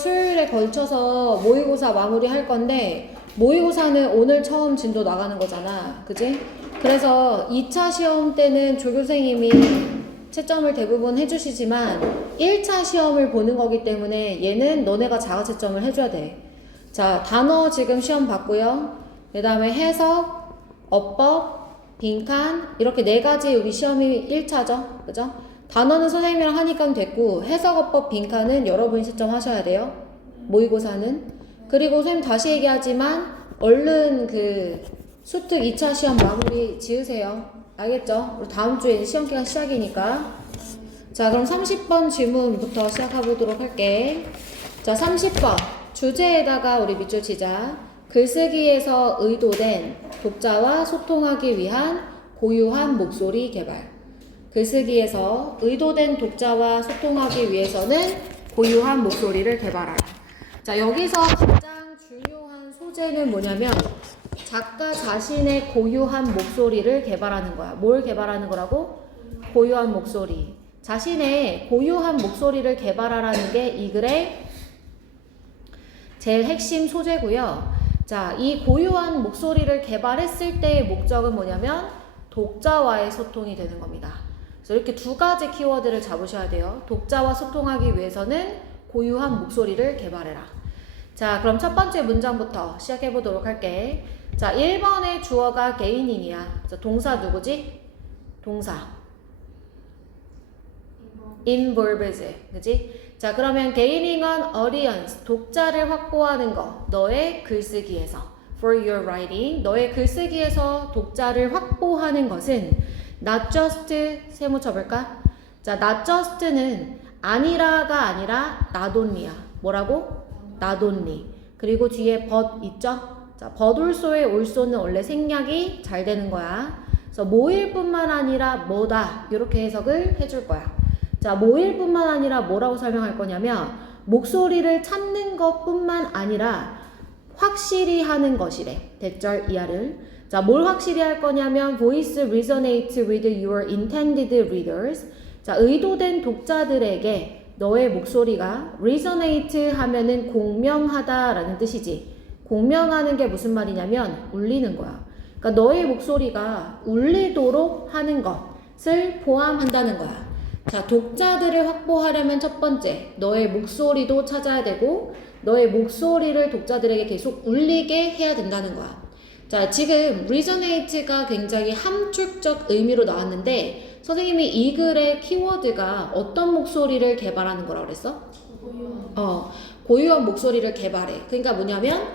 수요일에 걸쳐서 모의고사 마무리 할 건데 모의고사는 오늘 처음 진도 나가는 거잖아. 그지? 그래서 2차 시험 때는 조교생님이 채점을 대부분 해주시지만 1차 시험을 보는 거기 때문에 얘는 너네가 자가 채점을 해줘야 돼. 자, 단어 지금 시험 봤고요. 그 다음에 해석, 어법, 빈칸 이렇게 4가지 우리 시험이 1차죠. 그죠? 단어는 선생님이랑 하니까 됐고 해석, 어법, 빈칸은 여러분이 채점하셔야 돼요. 모의고사는. 그리고 선생님 다시 얘기하지만 얼른 그 수특 2차 시험 마무리 지으세요. 알겠죠? 우리 다음 주에 시험 기간 시작이니까. 자, 그럼 30번 질문부터 시작해 보도록 할게. 자, 30번 주제에다가 우리 밑줄 치자. 글쓰기에서 의도된 독자와 소통하기 위한 고유한 목소리 개발. 글쓰기에서 의도된 독자와 소통하기 위해서는 고유한 목소리를 개발하라. 자, 여기서 가장 중요한 소재는 뭐냐면 작가 자신의 고유한 목소리를 개발하는 거야. 뭘 개발하는 거라고? 고유한 목소리. 자신의 고유한 목소리를 개발하라는 게 이 글의 제일 핵심 소재고요. 자, 이 고유한 목소리를 개발했을 때의 목적은 뭐냐면 독자와의 소통이 되는 겁니다. 그래서 이렇게 2가지 키워드를 잡으셔야 돼요. 독자와 소통하기 위해서는 고유한 목소리를 개발해라. 자, 그럼 첫 번째 문장부터 시작해 보도록 할게. 자, 1번의 주어가 게이닝이야. 자, 동사 누구지? 동사. involves. 그지? 자, 그러면 gaining an audience. 독자를 확보하는 거. 너의 글쓰기에서. for your writing. 너의 글쓰기에서 독자를 확보하는 것은 not just, 세모 쳐볼까? 자, not just는 아니라가 아니라 not only야. 뭐라고? not only. 그리고 뒤에 but 있죠? 자, but also의 also는 원래 생략이 잘 되는 거야. 그래서 뭐일 뿐만 아니라 뭐다. 이렇게 해석을 해줄 거야. 자, 뭐일 뿐만 아니라 뭐라고 설명할 거냐면 목소리를 찾는 것 뿐만 아니라 확실히 하는 것이래. 대절 이하를. 자, 뭘 확실히 할 거냐면 voice resonate with your intended readers. 자, 의도된 독자들에게 너의 목소리가 resonate 하면은 공명하다라는 뜻이지. 공명하는 게 무슨 말이냐면 울리는 거야. 그러니까 너의 목소리가 울리도록 하는 것을 포함한다는 거야. 자, 독자들을 확보하려면 첫 번째, 너의 목소리도 찾아야 되고 너의 목소리를 독자들에게 계속 울리게 해야 된다는 거야. 자, 지금 resonate가 굉장히 함축적 의미로 나왔는데 선생님이 이 글의 키워드가 어떤 목소리를 개발하는 거라고 그랬어? 고유한 목소리를 개발해. 그러니까 뭐냐면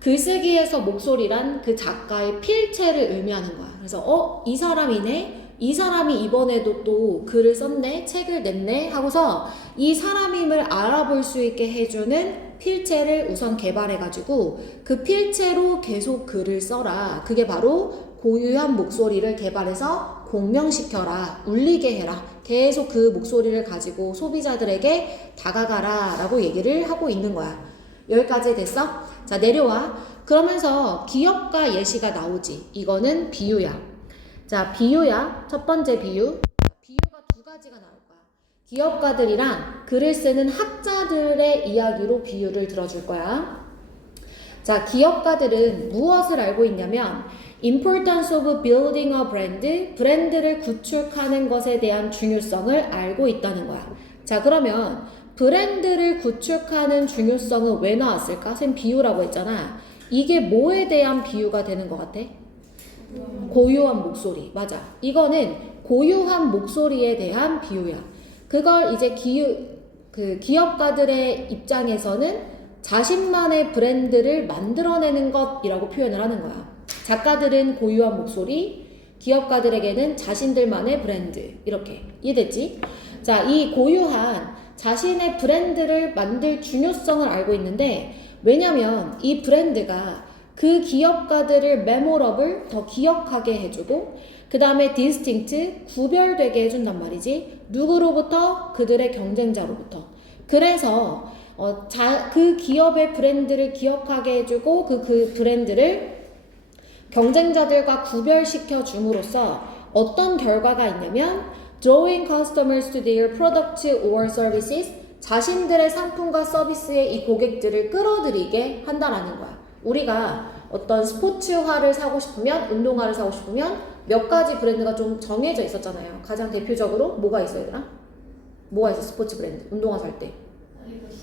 글쓰기에서 목소리란 그 작가의 필체를 의미하는 거야. 그래서 이 사람이네? 이 사람이 이번에도 또 글을 썼네? 책을 냈네? 하고서 이 사람임을 알아볼 수 있게 해주는 필체를 우선 개발해가지고 그 필체로 계속 글을 써라. 그게 바로 고유한 목소리를 개발해서 공명시켜라. 울리게 해라. 계속 그 목소리를 가지고 소비자들에게 다가가라 라고 얘기를 하고 있는 거야. 여기까지 됐어? 자, 내려와. 그러면서 기업가 예시가 나오지. 이거는 비유야. 자, 비유야. 첫 번째 비유. 비유가 2가지가 나올 거야. 기업가들이랑 글을 쓰는 학자들의 이야기로 비유를 들어줄 거야. 자, 기업가들은 무엇을 알고 있냐면 importance of building a brand, 브랜드를 구축하는 것에 대한 중요성을 알고 있다는 거야. 자, 그러면 브랜드를 구축하는 중요성은 왜 나왔을까? 선생님 비유라고 했잖아. 이게 뭐에 대한 비유가 되는 것 같아? 고유한 목소리. 맞아. 이거는 고유한 목소리에 대한 비유야. 그걸 이제 기업가들의 입장에서는 자신만의 브랜드를 만들어내는 것이라고 표현을 하는 거야. 작가들은 고유한 목소리, 기업가들에게는 자신들만의 브랜드. 이렇게. 이해됐지? 자, 이 고유한 자신의 브랜드를 만들 중요성을 알고 있는데 왜냐면 이 브랜드가 그 기업가들을 메모러블 더 기억하게 해주고 그 다음에 distinct 구별되게 해준단 말이지. 누구로부터? 그들의 경쟁자로부터. 그래서 그 기업의 브랜드를 기억하게 해주고 그 브랜드를 경쟁자들과 구별시켜 줌으로써 어떤 결과가 있냐면 drawing customers to their products or services. 자신들의 상품과 서비스에 이 고객들을 끌어들이게 한다라는 거야. 우리가 어떤 스포츠화를 사고 싶으면, 운동화를 사고 싶으면 몇 가지 브랜드가 좀 정해져 있었잖아요. 가장 대표적으로 뭐가 있어요, 얘들아? 뭐가 있어, 스포츠 브랜드? 운동화 살 때.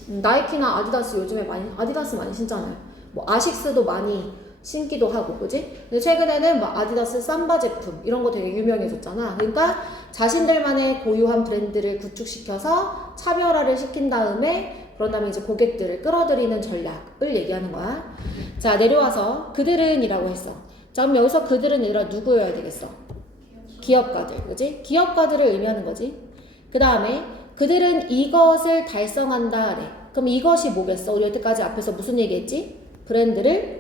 나이키나 아디다스 요즘에 아디다스 많이 신잖아요. 뭐 아식스도 많이 신기도 하고, 그지? 근데 최근에는 막 아디다스 삼바 제품 이런 거 되게 유명해졌잖아. 그러니까 자신들만의 고유한 브랜드를 구축시켜서 차별화를 시킨 다음에 그런 다음에 이제 고객들을 끌어들이는 전략을 얘기하는 거야. 자, 내려와서 그들은 이라고 했어. 자, 그럼 여기서 그들은 얘들아 누구여야 되겠어? 기업가들, 그지? 기업가들을 의미하는 거지. 그 다음에 그들은 이것을 달성한다 그래. 그럼 이것이 뭐겠어? 우리 여태까지 앞에서 무슨 얘기했지? 브랜드를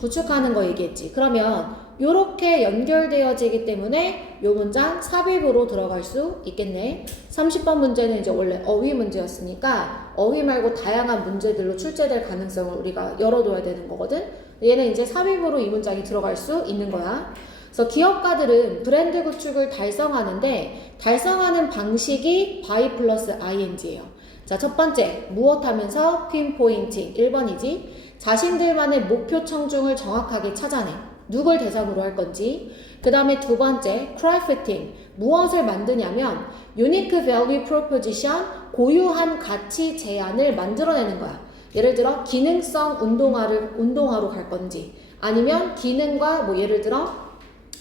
구축하는 거 얘기했지. 그러면 요렇게 연결되어지기 때문에 요 문장 삽입으로 들어갈 수 있겠네. 30번 문제는 이제 원래 어휘 문제였으니까 어휘 말고 다양한 문제들로 출제될 가능성을 우리가 열어둬야 되는 거거든. 얘는 이제 삽입으로 이 문장이 들어갈 수 있는 거야. 그래서 기업가들은 브랜드 구축을 달성하는데 달성하는 방식이 by 플러스 ing예요. 자, 첫 번째 무엇 하면서 pinpointing 1번이지. 자신들만의 목표 청중을 정확하게 찾아내. 누굴 대상으로 할 건지. 그 다음에 두 번째 crafting 무엇을 만드냐면 unique value proposition 고유한 가치 제안을 만들어내는 거야. 예를 들어 기능성 운동화로 갈 건지 아니면 기능과 뭐 예를 들어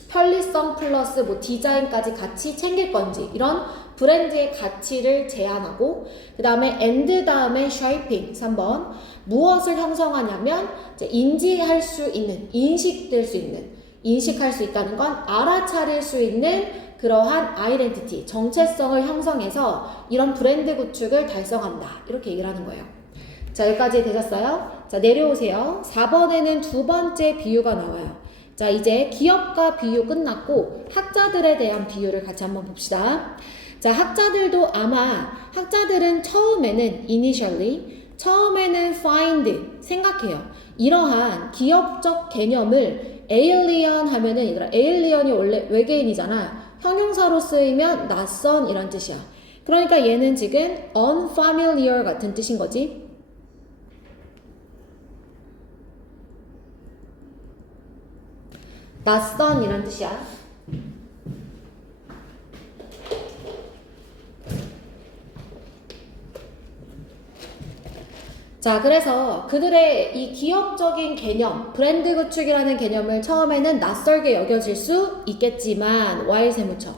편리성 플러스 뭐 디자인까지 같이 챙길 건지 이런 브랜드의 가치를 제안하고 그 다음에 and 다음에 shaping 3번 무엇을 형성하냐면 이제 인지할 수 있는 인식될 수 있는 인식할 수 있다는 건 알아차릴 수 있는 그러한 아이덴티티 정체성을 형성해서 이런 브랜드 구축을 달성한다 이렇게 얘기를 하는 거예요. 자, 여기까지 되셨어요? 자, 내려오세요. 4번에는 두 번째 비유가 나와요. 자, 이제 기업가 비유 끝났고 학자들에 대한 비유를 같이 한번 봅시다. 자, 학자들은 처음에는 initially 처음에는 find 생각해요. 이러한 기업적 개념을 alien 하면은 얘들아 alien이 원래 외계인이잖아. 형용사로 쓰이면 낯선 이란 뜻이야. 그러니까 얘는 지금 unfamiliar 같은 뜻인 거지. 낯선 이란 뜻이야. 자, 그래서 그들의 이 기업적인 개념, 브랜드 구축이라는 개념을 처음에는 낯설게 여겨질 수 있겠지만 while 세무쳐.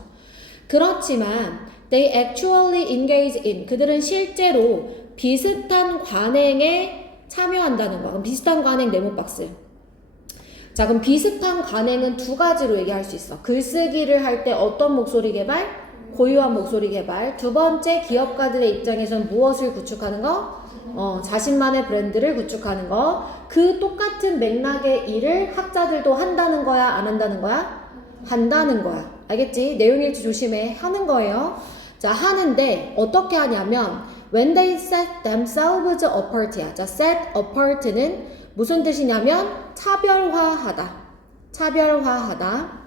그렇지만 they actually engage in 그들은 실제로 비슷한 관행에 참여한다는 거야. 그럼 비슷한 관행 네모 박스. 자, 그럼 비슷한 관행은 두 가지로 얘기할 수 있어. 글쓰기를 할 때 어떤 목소리 개발? 고유한 목소리 개발. 두 번째, 기업가들의 입장에서는 무엇을 구축하는 거? 자신만의 브랜드를 구축하는 거. 그 똑같은 맥락의 일을 학자들도 한다는 거야? 안 한다는 거야? 한다는 거야. 알겠지? 내용일치 조심해. 하는 거예요. 자, 하는데 어떻게 하냐면 when they set themselves apart야. 자, set apart는 무슨 뜻이냐면 차별화하다. 차별화하다.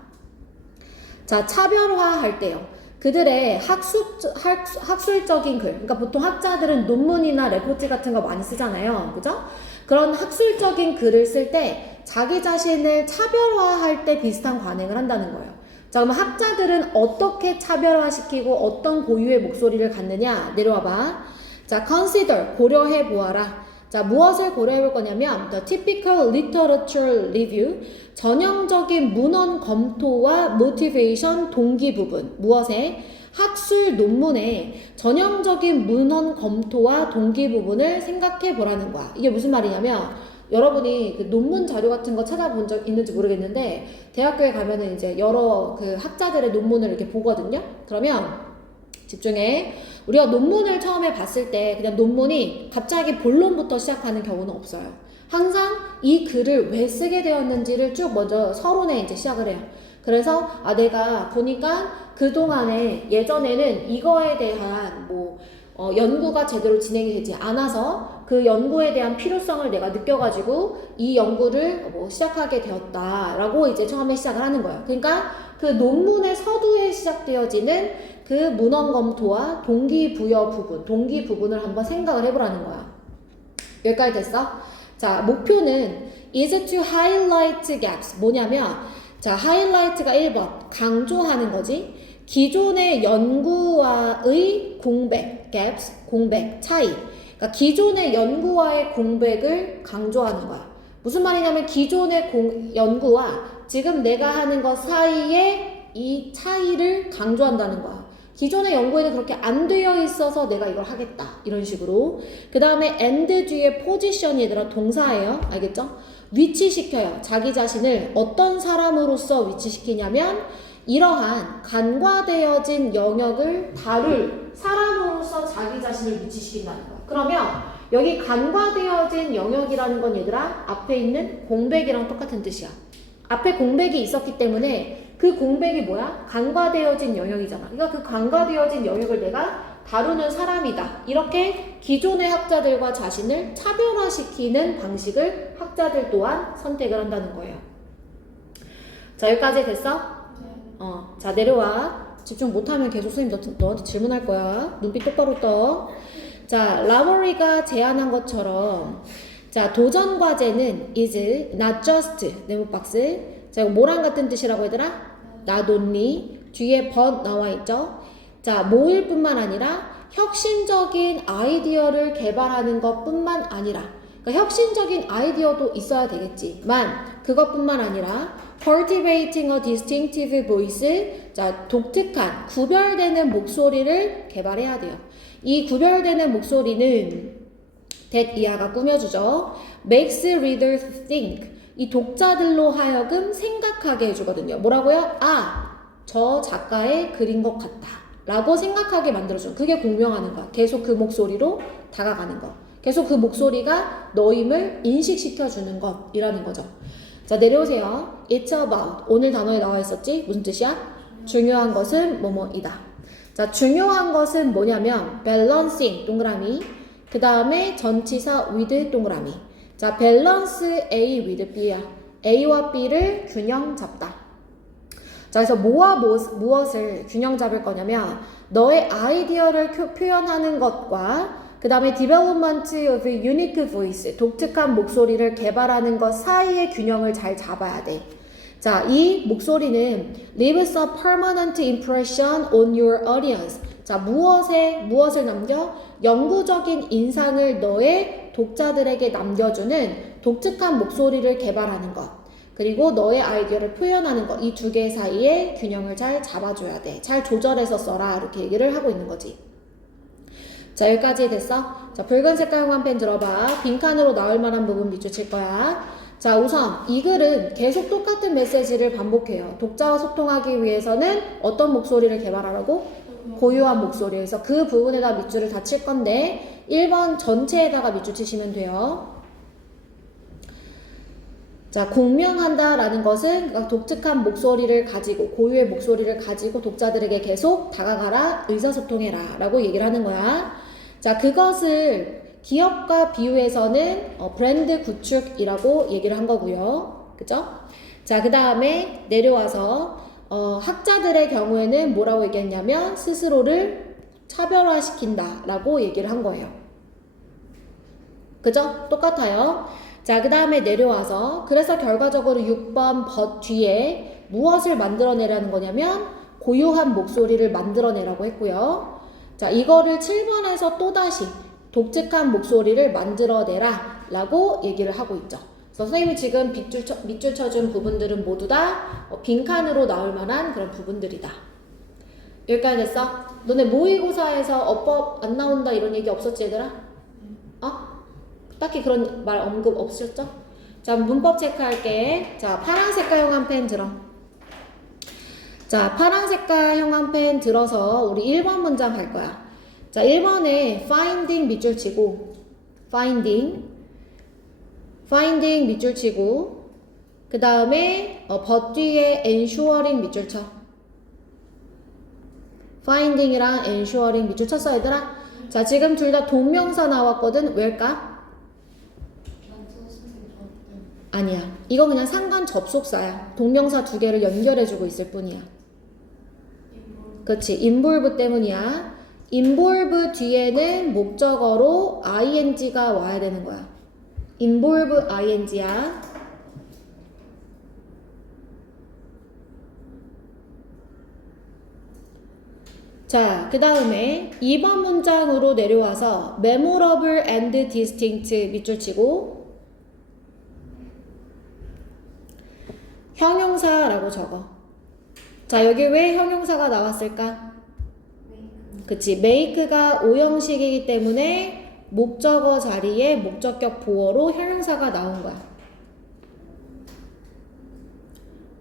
자, 차별화할 때요. 그들의 학술적인 글. 그러니까 보통 학자들은 논문이나 레포트 같은 거 많이 쓰잖아요. 그죠? 그런 학술적인 글을 쓸 때 자기 자신을 차별화할 때 비슷한 관행을 한다는 거예요. 자, 그럼 학자들은 어떻게 차별화시키고 어떤 고유의 목소리를 갖느냐? 내려와봐. 자, consider. 고려해 보아라. 자, 무엇을 고려해 볼 거냐면 the typical literature review 전형적인 문헌 검토와 motivation 동기 부분 무엇에? 학술 논문의 전형적인 문헌 검토와 동기 부분을 생각해 보라는 거야. 이게 무슨 말이냐면 여러분이 그 논문 자료 같은 거 찾아본 적 있는지 모르겠는데 대학교에 가면은 이제 여러 그 학자들의 논문을 이렇게 보거든요. 그러면 집중해. 우리가 논문을 처음에 봤을 때 그냥 논문이 갑자기 본론부터 시작하는 경우는 없어요. 항상 이 글을 왜 쓰게 되었는지를 쭉 먼저 서론에 이제 시작을 해요. 그래서 내가 보니까 그동안에 예전에는 이거에 대한 뭐 연구가 제대로 진행이 되지 않아서 그 연구에 대한 필요성을 내가 느껴가지고 이 연구를 시작하게 되었다라고 이제 처음에 시작을 하는 거예요. 그러니까 그 논문의 서두에 시작되어지는 그 문헌 검토와 동기부여 부분, 동기 부분을 한번 생각을 해보라는 거야. 여기까지 됐어? 자, 목표는 is to highlight gaps. 뭐냐면, 자, highlight가 1번, 강조하는 거지. 기존의 연구와의 공백, gaps, 공백, 차이. 그러니까 기존의 연구와의 공백을 강조하는 거야. 무슨 말이냐면 기존의 연구와 지금 내가 하는 것 사이에 이 차이를 강조한다는 거야. 기존의 연구에는 그렇게 안 되어 있어서 내가 이걸 하겠다. 이런 식으로. 그 다음에 and 뒤에 포지션이 얘들아 동사예요. 알겠죠? 위치시켜요. 자기 자신을 어떤 사람으로서 위치시키냐면 이러한 간과되어진 영역을 다룰 사람으로서 자기 자신을 위치시킨다는 거야. 그러면 여기 간과되어진 영역이라는 건 얘들아 앞에 있는 공백이랑 똑같은 뜻이야. 앞에 공백이 있었기 때문에 그 공백이 뭐야? 간과되어진 영역이잖아. 그러니까 그 간과되어진 영역을 내가 다루는 사람이다. 이렇게 기존의 학자들과 자신을 차별화시키는 방식을 학자들 또한 선택을 한다는 거예요. 자, 여기까지 됐어? 자, 내려와. 집중 못하면 계속 선생님 너한테 질문할 거야. 눈빛 똑바로 떠. 자, 라버리가 제안한 것처럼 자, 도전 과제는 is not just 네모박스. 자, 이거 뭐랑 같은 뜻이라고 얘들아? not only. 뒤에 but 나와 있죠? 자, 뭐일 뿐만 아니라 혁신적인 아이디어를 개발하는 것 뿐만 아니라 그러니까 혁신적인 아이디어도 있어야 되겠지만 그것뿐만 아니라 cultivating a distinctive voice. 자, 독특한 구별되는 목소리를 개발해야 돼요. 이 구별되는 목소리는 that 이하가 꾸며주죠. makes readers think. 이 독자들로 하여금 생각하게 해주거든요. 뭐라고요? 아, 저 작가의 글인 것 같다 라고 생각하게 만들어주는, 그게 공명하는 거야. 계속 그 목소리로 다가가는 거, 계속 그 목소리가 너임을 인식시켜주는 것이라는 거죠. 자, 내려오세요. It's about. 오늘 단어에 나와 있었지? 무슨 뜻이야? 중요한 것은 뭐뭐이다. 자, 중요한 것은 뭐냐면 balancing 동그라미, 그 다음에 전치사 with 동그라미. 자, 밸런스 A with B야. A와 B를 균형 잡다. 자, 그래서 뭐와 무엇을 균형 잡을 거냐면 너의 아이디어를 표현하는 것과 그 다음에 development of a unique voice, 독특한 목소리를 개발하는 것 사이의 균형을 잘 잡아야 돼. 자, 이 목소리는 leaves a permanent impression on your audience. 자, 무엇을 남겨? 영구적인 인상을 너의 독자들에게 남겨주는 독특한 목소리를 개발하는 것, 그리고 너의 아이디어를 표현하는 것, 이 두 개 사이의 균형을 잘 잡아줘야 돼. 잘 조절해서 써라. 이렇게 얘기를 하고 있는 거지. 자, 여기까지 됐어? 자, 붉은 색깔 형광펜 들어봐. 빈칸으로 나올 만한 부분 밑줄 칠 거야. 자, 우선 이 글은 계속 똑같은 메시지를 반복해요. 독자와 소통하기 위해서는 어떤 목소리를 개발하라고? 고유한 목소리에서 그 부분에다 밑줄을 다 칠 건데 1번 전체에다가 밑줄 치시면 돼요. 자, 공명한다 라는 것은 독특한 목소리를 가지고, 고유의 목소리를 가지고 독자들에게 계속 다가가라, 의사소통해라 라고 얘기를 하는 거야. 자, 그것을 기업과 비유해서는 브랜드 구축이라고 얘기를 한 거고요. 그죠? 자, 그 다음에 내려와서 학자들의 경우에는 뭐라고 얘기했냐면 스스로를 차별화시킨다 라고 얘기를 한 거예요. 그죠? 똑같아요. 자, 그 다음에 내려와서 그래서 결과적으로 6번 but 뒤에 무엇을 만들어내라는 거냐면 고유한 목소리를 만들어내라고 했고요. 자, 이거를 7번에서 또다시 독특한 목소리를 만들어내라 라고 얘기를 하고 있죠. 그래서 선생님이 지금 밑줄 쳐준 부분들은 모두 다 빈칸으로 나올 만한 그런 부분들이다. 여기까지 됐어? 너네 모의고사에서 어법 안 나온다 이런 얘기 없었지 얘들아? 딱히 그런 말 언급 없으셨죠? 자, 문법 체크할게. 자, 파란 색깔 형광펜 들어. 자, 파란 색깔 형광펜 들어서 우리 1번 문장 갈 거야. 자, 1번에 finding 밑줄 치고 finding 밑줄 치고 그 다음에 but 뒤에 ensuring 밑줄 쳐. finding이랑 ensuring 밑줄 쳤어 얘들아? 자, 지금 둘 다 동명사 나왔거든. 왜일까? 아니야. 이거 그냥 상관 접속사야. 동명사 두 개를 연결해주고 있을 뿐이야. 그치. involve 때문이야. involve 뒤에는 목적어로 ing가 와야 되는 거야. involve ing야. 자, 그 다음에 2번 문장으로 내려와서 memorable and distinct 밑줄 치고 형용사라고 적어. 자, 여기 왜 형용사가 나왔을까? 그치, make가 오형식이기 때문에 목적어 자리에 목적격 보어로 형용사가 나온 거야.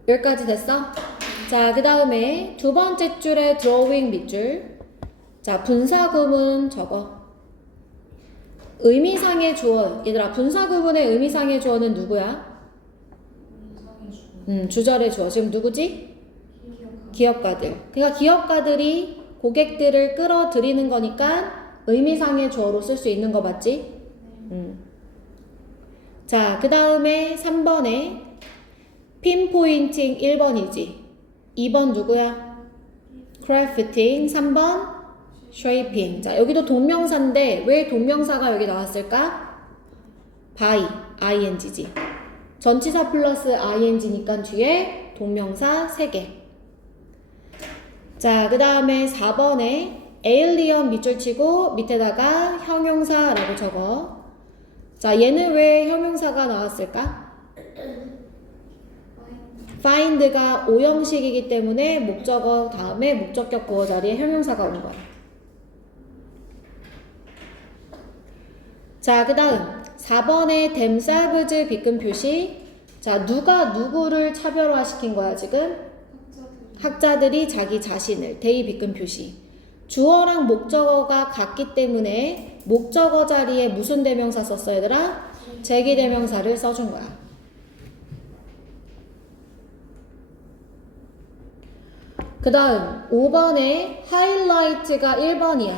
여기까지 됐어? 자, 그 다음에 두 번째 줄에 drawing 밑줄. 자, 분사구문 적어. 의미상의 주어. 얘들아, 분사구문의 의미상의 주어는 누구야? 주절의 주어. 지금 누구지? 기업가들. 그러니까 기업가들이 고객들을 끌어들이는 거니까 의미상의 주어로 쓸 수 있는 거 맞지? 자, 그 다음에 3번에 pinpointing 1번이지. 2번 누구야? crafting. 3번 shaping. 자, 여기도 동명사인데 왜 동명사가 여기 나왔을까? by, ing지. 전치사 플러스 ing니까 뒤에 동명사 3개. 자, 그 다음에 4번에 alien 밑줄 치고 밑에다가 형용사라고 적어. 자, 얘는 왜 형용사가 나왔을까? find가 오형식이기 때문에 목적어 다음에 목적격 보어 자리에 형용사가 온 거야. 자, 그 다음 4번에 themselves 빗금 표시. 자, 누가 누구를 차별화시킨 거야 지금? 학자들이 자기 자신을. they 빗금 표시. 주어랑 목적어가 같기 때문에 목적어 자리에 무슨 대명사 썼어 얘들아? 제기 대명사를 써준 거야. 그 다음 5번에 하이라이트가 1번이야.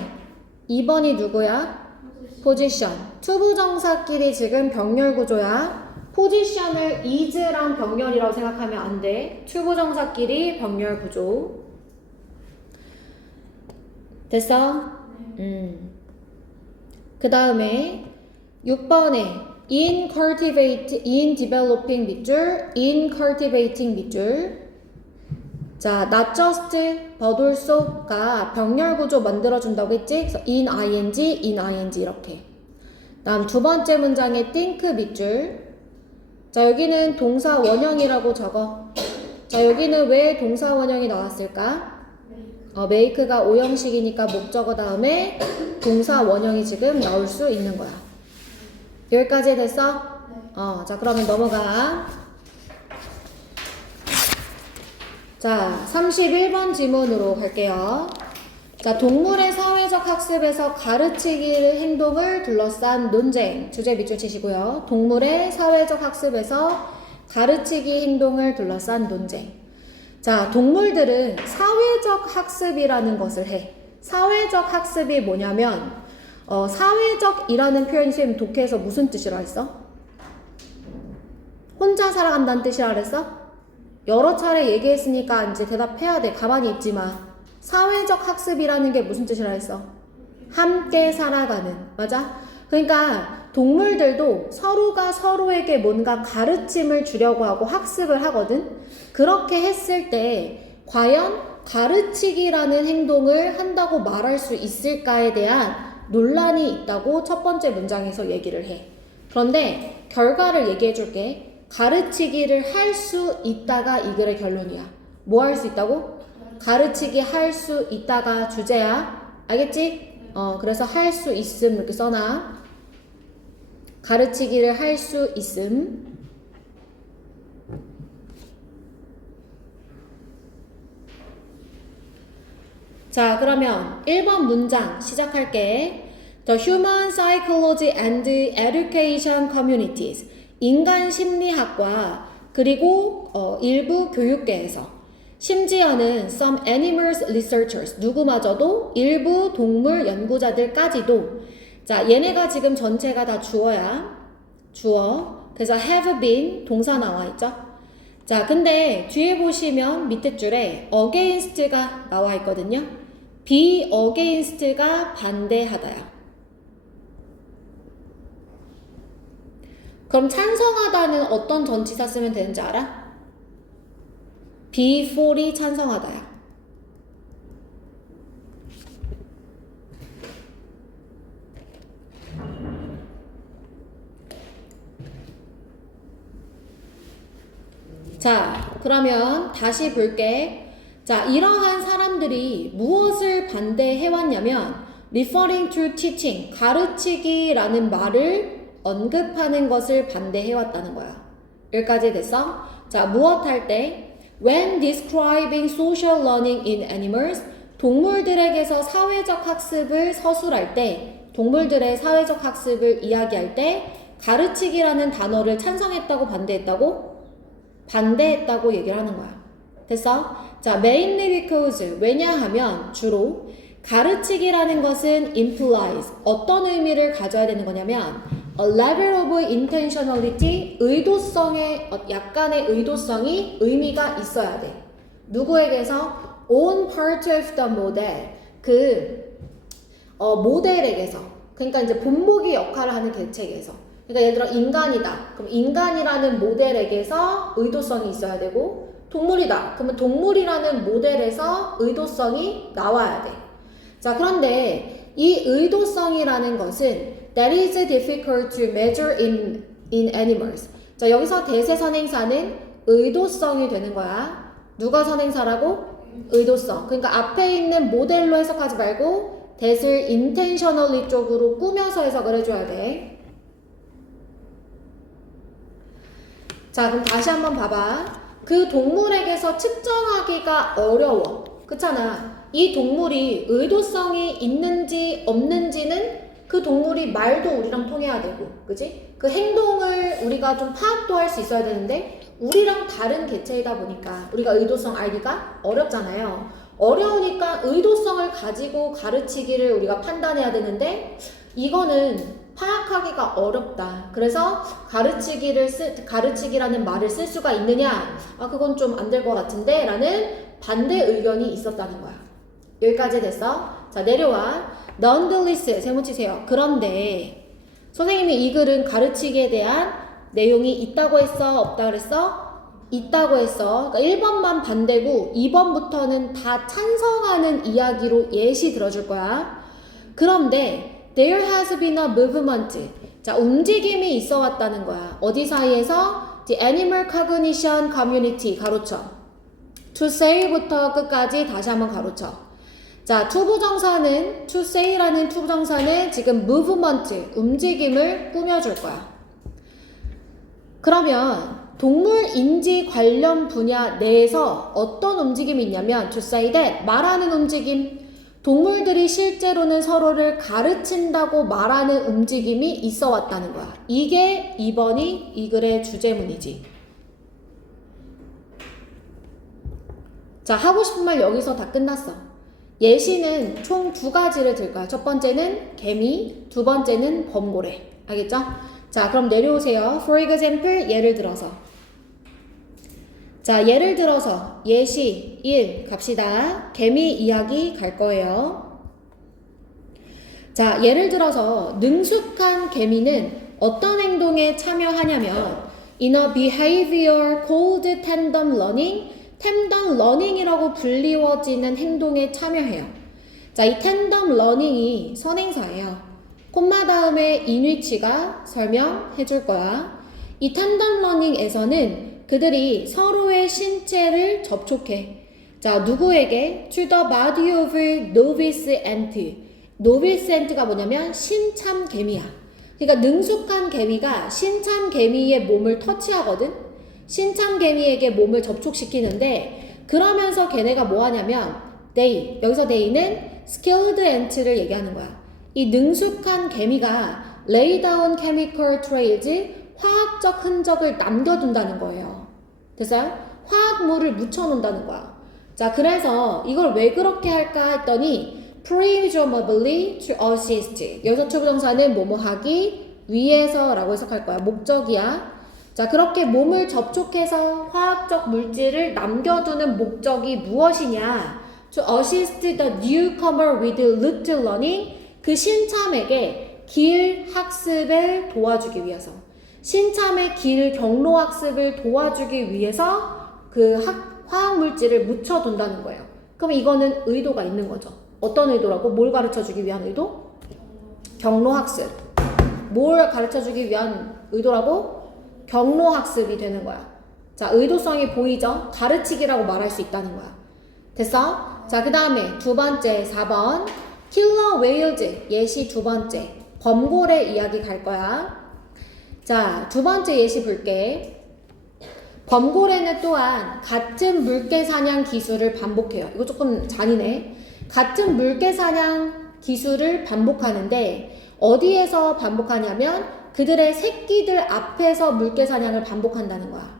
2번이 누구야? 포지션. 투부정사끼리 지금 병렬 구조야. 포지션을 is랑 병렬이라고 생각하면 안 돼. 투부정사끼리 병렬 구조. 됐어? 그 다음에 6번에 in cultivate, in developing 밑줄, in cultivating 밑줄. 자, not just, but also가 병렬 구조 만들어준다고 했지? 그래서 in ing 이렇게. 다음 두 번째 문장에 think 밑줄. 자, 여기는 동사 원형이라고 적어. 자, 여기는 왜 동사 원형이 나왔을까? make가 오형식이니까 목적어 다음에 동사 원형이 지금 나올 수 있는 거야. 여기까지 됐어? 자, 그러면 넘어가. 자, 31번 지문으로 갈게요. 자, 동물의 사회적 학습에서 가르치기를 행동을 둘러싼 논쟁. 주제 밑줄 치시고요. 동물의 사회적 학습에서 가르치기 행동을 둘러싼 논쟁. 자, 동물들은 사회적 학습이라는 것을 해. 사회적 학습이 뭐냐면 사회적이라는 표현이 선생님 독해에서 무슨 뜻이라 했어? 혼자 살아간다는 뜻이라 그랬어? 여러 차례 얘기했으니까 이제 대답해야 돼. 가만히 있지 마. 사회적 학습이라는 게 무슨 뜻이라 했어? 함께 살아가는. 맞아? 그러니까 동물들도 서로가 서로에게 뭔가 가르침을 주려고 하고 학습을 하거든. 그렇게 했을 때 과연 가르치기라는 행동을 한다고 말할 수 있을까에 대한 논란이 있다고 첫 번째 문장에서 얘기를 해. 그런데 결과를 얘기해 줄게. 가르치기를 할 수 있다가 이 글의 결론이야. 뭐 할 수 있다고? 가르치기 할 수 있다가 주제야. 알겠지? 그래서 할 수 있음 이렇게 써놔. 가르치기를 할 수 있음. 자, 그러면 1번 문장 시작할게. The Human Psychology and Education Communities. 인간 심리학과 그리고 일부 교육계에서 심지어는 some animals researchers, 누구마저도 일부 동물 연구자들까지도. 자, 얘네가 지금 전체가 다 주어야. 주어. 그래서 have been 동사 나와 있죠. 자, 근데 뒤에 보시면 밑에 줄에 against가 나와 있거든요. be against가 반대하다야. 그럼 찬성하다는 어떤 전치사 쓰면 되는지 알아? be for이 찬성하다야. 자, 그러면 다시 볼게. 자, 이러한 사람들이 무엇을 반대해왔냐면 referring to teaching, 가르치기라는 말을 언급하는 것을 반대해왔다는 거야. 여기까지 됐어? 자, 무엇 할 때? When describing social learning in animals, 동물들에게서 사회적 학습을 서술할 때, 동물들의 사회적 학습을 이야기할 때 가르치기라는 단어를 찬성했다고 반대했다고? 반대했다고 얘기를 하는 거야. 됐어? 자, mainly because, 왜냐하면 주로 가르치기라는 것은 implies, 어떤 의미를 가져야 되는 거냐면 a level of intentionality, 의도성의, 약간의 의도성이 의미가 있어야 돼. 누구에게서? on part of the model, 모델에게서, 그러니까 이제 본보기 역할을 하는 개체에게서. 그러니까 예를 들어 인간이다. 그럼 인간이라는 모델에게서 의도성이 있어야 되고, 동물이다. 그러면 동물이라는 모델에서 의도성이 나와야 돼. 자, 그런데 이 의도성이라는 것은 that is difficult to measure in animals. 자, 여기서 대세 선행사는 의도성이 되는 거야. 누가 선행사라고? 의도성. 그러니까 앞에 있는 모델로 해석하지 말고 that을 intentionally 쪽으로 꾸며서 해석을 해줘야 돼. 자, 그럼 다시 한번 봐봐. 그 동물에게서 측정하기가 어려워. 그렇잖아. 이 동물이 의도성이 있는지 없는지는 그 동물이 말도 우리랑 통해야 되고, 그지? 그 행동을 우리가 좀 파악도 할 수 있어야 되는데 우리랑 다른 개체이다 보니까 우리가 의도성 알기가 어렵잖아요. 어려우니까 의도성을 가지고 가르치기를 우리가 판단해야 되는데 이거는 파악하기가 어렵다. 그래서 가르치기라는 말을 쓸 수가 있느냐? 아, 그건 좀 안 될 것 같은데? 라는 반대 의견이 있었다는 거야. 여기까지 됐어? 자, 내려와. nonetheless, 세모 치세요. 그런데 선생님이 이 글은 가르치기에 대한 내용이 있다고 했어? 없다 그랬어? 있다고 했어. 그러니까 1번만 반대고 2번부터는 다 찬성하는 이야기로 예시 들어줄 거야. 그런데 there has been a movement. 자, 움직임이 있어 왔다는 거야. 어디 사이에서? The animal cognition community, 가로쳐. to say부터 끝까지 다시 한번 가로쳐. 자, 투부정사는, to say라는 투부정사는 지금 movement, 움직임을 꾸며줄 거야. 그러면 동물 인지 관련 분야 내에서 어떤 움직임이 있냐면 to say that, 말하는 움직임. 동물들이 실제로는 서로를 가르친다고 말하는 움직임이 있어 왔다는 거야. 이게 2번이 이 글의 주제문이지. 자, 하고 싶은 말 여기서 다 끝났어. 예시는 총 2가지를 들 거야. 첫 번째는 개미, 두 번째는 범고래. 알겠죠? 자, 그럼 내려오세요. For example, 예를 들어서. 자, 예를 들어서 예시 1 갑시다. 개미 이야기 갈 거예요. 자, 예를 들어서 능숙한 개미는 어떤 행동에 참여하냐면 in a behavior called tandem learning, tandem learning이라고 불리워지는 행동에 참여해요. 자, 이 tandem learning이 선행사예요. 콤마 다음에 인위치가 설명해 줄 거야. 이 tandem learning에서는 그들이 서로의 신체를 접촉해. 자, 누구에게? To the body of novice ant. novice ant가 뭐냐면 신참 개미야. 그러니까 능숙한 개미가 신참 개미의 몸을 터치하거든. 신참 개미에게 몸을 접촉시키는데 그러면서 걔네가 뭐 하냐면 they, 여기서 they는 skilled ant를 얘기하는 거야. 이 능숙한 개미가 lay down chemical trails, 화학적 흔적을 남겨둔다는 거예요. 됐어요? 화학물을 묻혀놓는다는 거야. 자, 그래서 이걸 왜 그렇게 할까 했더니 presumably to assist. 여기서 투부정사는 뭐뭐 하기 위해서 라고 해석할 거야. 목적이야. 자, 그렇게 몸을 접촉해서 화학적 물질을 남겨두는 목적이 무엇이냐? To assist the newcomer with route learning. 그 신참에게 길 학습을 도와주기 위해서. 신참의 길 경로 학습을 도와주기 위해서 그 화학 물질을 묻혀둔다는 거예요. 그럼 이거는 의도가 있는 거죠. 어떤 의도라고? 뭘 가르쳐주기 위한 의도? 경로학습. 뭘 가르쳐주기 위한 의도라고? 경로학습이 되는 거야. 자, 의도성이 보이죠? 가르치기라고 말할 수 있다는 거야. 됐어? 자, 그 다음에 두 번째 4번 킬러 웨일즈 예시 두 번째 범고래 이야기 갈 거야. 자, 두 번째 예시 볼게. 범고래는 또한 같은 물개 사냥 기술을 반복해요. 이거 조금 잔인해. 같은 물개 사냥 기술을 반복하는데 어디에서 반복하냐면 그들의 새끼들 앞에서 물개 사냥을 반복한다는 거야.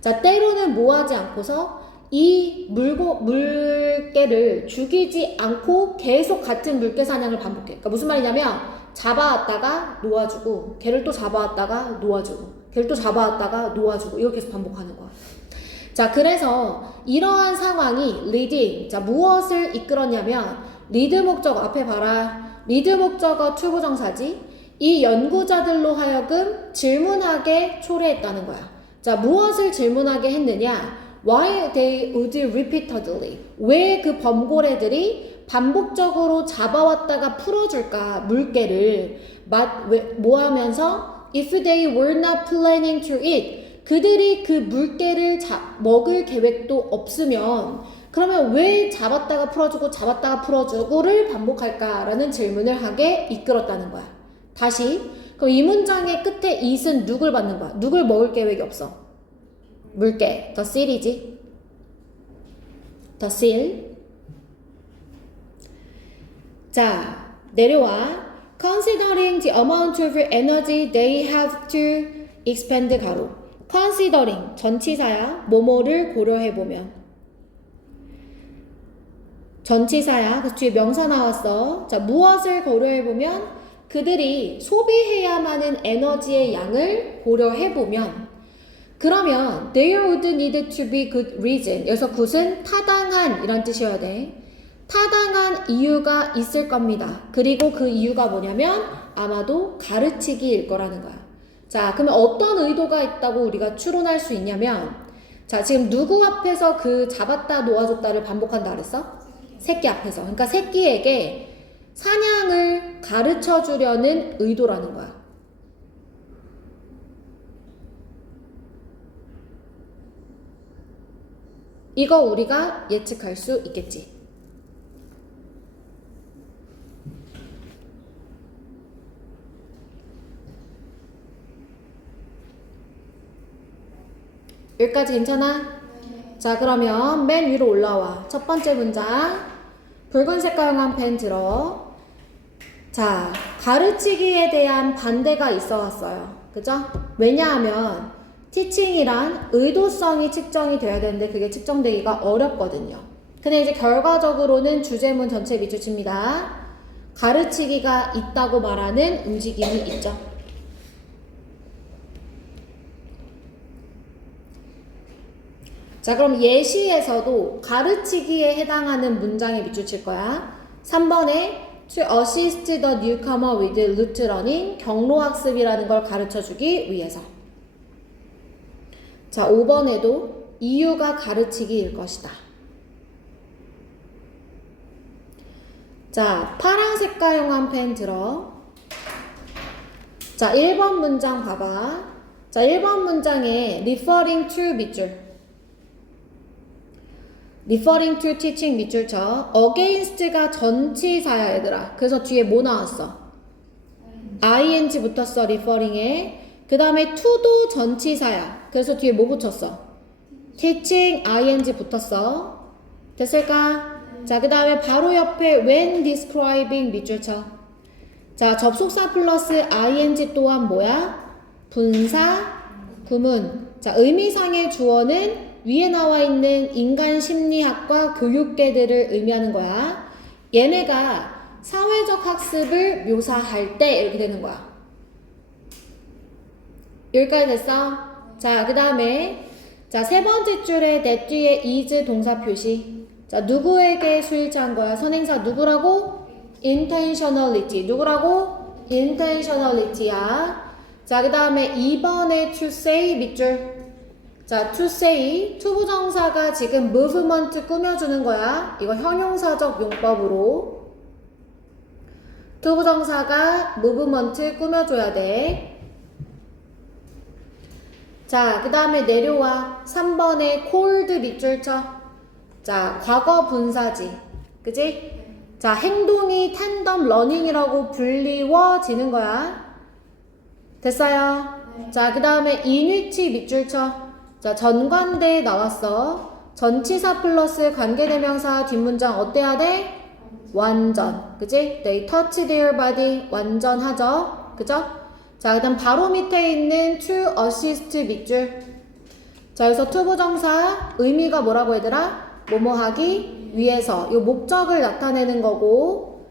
자, 때로는 뭐하지 않고서 이 물개를 죽이지 않고 계속 같은 물개 사냥을 반복해. 그러니까 무슨 말이냐면 잡아왔다가 놓아주고 걔를 또 잡아왔다가 놓아주고 걔를 또 잡아왔다가 놓아주고 이걸 계속 반복하는 거야. 자, 그래서 이러한 상황이 leading. 자, 무엇을 이끌었냐면 리드 목적어 앞에 봐라. 리드 목적어 투부정사지. 이 연구자들로 하여금 질문하게 초래했다는 거야. 자, 무엇을 질문하게 했느냐? Why they would repeatedly. 왜 그 범고래들이 반복적으로 잡아왔다가 풀어줄까? 물개를 뭐 하면서 if they were not planning to eat. 그들이 그 물개를 먹을 계획도 없으면 그러면 왜 잡았다가 풀어주고 잡았다가 풀어주고를 반복할까라는 질문을 하게 이끌었다는 거야. 다시. 그럼 이 문장의 끝에 it은 누굴 받는 거야? 누굴 먹을 계획이 없어? 물개. the seal이지. the seal. 자, 내려와. Considering the amount of energy they have to expend 가로. Considering 전치사야. 뭐뭐를 고려해보면. 전치사야. 그래서 뒤에 명사 나왔어. 자, 무엇을 고려해보면 그들이 소비해야만 하는 에너지의 양을 고려해보면 그러면 there would need to be good reason. 여기서 good은 타당한 이란 뜻이어야 돼. 타당한 이유가 있을 겁니다. 그리고 그 이유가 뭐냐면 아마도 가르치기일 거라는 거야. 자, 그러면 어떤 의도가 있다고 우리가 추론할 수 있냐면 자, 지금 누구 앞에서 그 잡았다 놓아줬다를 반복한다 그랬어? 새끼 앞에서. 그러니까 새끼에게 사냥을 가르쳐 주려는 의도라는 거야. 이거 우리가 예측할 수 있겠지. 여기까지 괜찮아? 자, 그러면 맨 위로 올라와. 첫 번째 문장. 붉은 색깔용한 펜 들어. 자, 가르치기에 대한 반대가 있어 왔어요. 그죠? 왜냐하면 티칭이란 의도성이 측정이 돼야 되는데 그게 측정되기가 어렵거든요. 근데 이제 결과적으로는 주제문 전체 밑줄칩니다. 가르치기가 있다고 말하는 움직임이 있죠. 자, 그럼 예시에서도 가르치기에 해당하는 문장에 밑줄 칠 거야. 3번에 to assist the newcomer with route learning, 경로학습이라는 걸 가르쳐주기 위해서. 자, 5번에도 이유가 가르치기일 것이다. 자, 파란 색깔용한 펜 들어. 자, 1번 문장 봐봐. 자, 1번 문장에 referring to 밑줄. referring to teaching 밑줄 쳐. against가 전치사야 얘들아. 그래서 뒤에 뭐 나왔어? ing 붙었어 referring에. 그 다음에 to도 전치사야. 그래서 뒤에 뭐 붙였어? teaching ing 붙었어. 됐을까? 자, 그 다음에 바로 옆에 when describing 밑줄 쳐. 자, 접속사 플러스 ing 또한 뭐야? 분사 구문. 자, 의미상의 주어는 위에 나와 있는 인간 심리학과 교육계들을 의미하는 거야. 얘네가 사회적 학습을 묘사할 때 이렇게 되는 거야. 여기까지 됐어? 자, 그 다음에 자, 세 번째 줄에 that 뒤에 is 동사 표시. 자, 누구에게 수일치한 거야? 선행사 누구라고? intentionality. 누구라고? intentionality야. 자, 그 다음에 2번에 to say 밑줄. 자, to say 투부정사가 지금 movement 꾸며주는 거야. 이거 형용사적 용법으로 투부정사가 movement 꾸며줘야 돼. 자, 그 다음에 내려와 3번에 cold 밑줄 쳐. 자, 과거 분사지. 그지? 자, 행동이 텐덤 러닝이라고 불리워지는 거야. 됐어요? 네. 자, 그 다음에 인위치 밑줄 쳐. 자, 전관대 나왔어. 전치사 플러스 관계대명사 뒷문장 어때야 돼? 완전. 그지? They touch their body. 완전하죠? 그죠? 자, 그 다음 바로 밑에 있는 to assist 밑줄. 자, 여기서 투부정사 의미가 뭐라고 얘들아? 뭐뭐 하기 위해서. 이 목적을 나타내는 거고,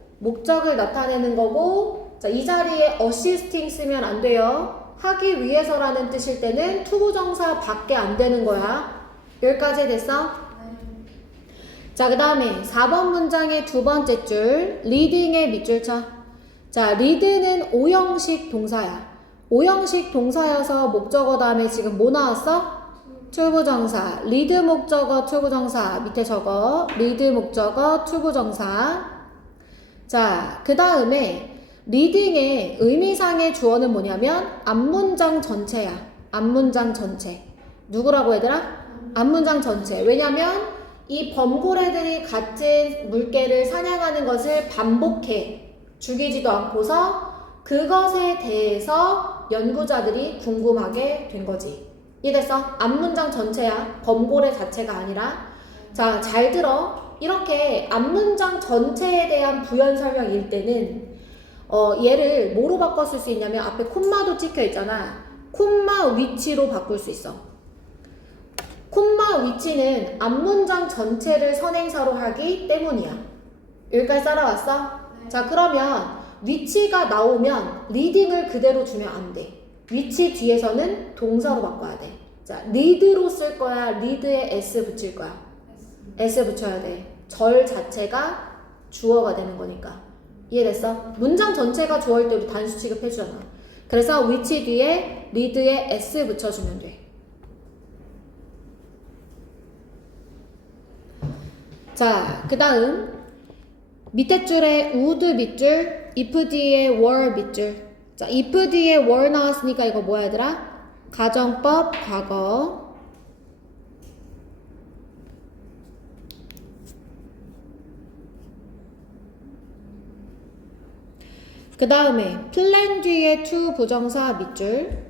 자, 이 자리에 assisting 쓰면 안 돼요. 하기 위해서라는 뜻일 때는 투부정사 밖에 안 되는 거야. 여기까지 됐어? 자, 그 다음에 4번 문장의 두 번째 줄, reading의 밑줄 쳐. 자, read는 오형식 동사야. 오형식 동사여서 목적어 다음에 지금 뭐 나왔어? 투부정사. read 목적어 투부정사. 밑에 적어. read 목적어 투부정사. 자, 그 다음에 reading의 의미상의 주어는 뭐냐면 앞문장 전체야. 앞문장 전체. 누구라고 얘들아? 앞문장 전체. 왜냐면 이 범고래들이 같은 물개를 사냥하는 것을 반복해. 죽이지도 않고서 그것에 대해서 연구자들이 궁금하게 된 거지. 이해됐어? 앞문장 전체야. 범고래 자체가 아니라. 자, 잘 들어. 이렇게 앞문장 전체에 대한 부연 설명일 때는 얘를 뭐로 바꿨을 수 있냐면 앞에 콤마도 찍혀 있잖아. 콤마 위치로 바꿀 수 있어. 콤마 위치는 앞문장 전체를 선행사로 하기 때문이야. 여기까지 따라왔어? 자, 그러면 위치가 나오면 리딩을 그대로 주면 안 돼. 위치 뒤에서는 동사로 바꿔야 돼. 자, 리드로 쓸 거야? 리드에 s 붙일 거야? s 붙여야 돼. 절 자체가 주어가 되는 거니까. 이해됐어? 문장 전체가 주어일 때 우리 단수 취급해주잖아. 그래서 위치 뒤에 리드에 s 붙여주면 돼. 자, 그 다음 밑에 줄에 would 밑줄, if 뒤에 were 밑줄. 자, if 뒤에 were 나왔으니까 이거 뭐야 얘들아? 가정법 과거. 그 다음에 plan 뒤에 to 부정사 밑줄.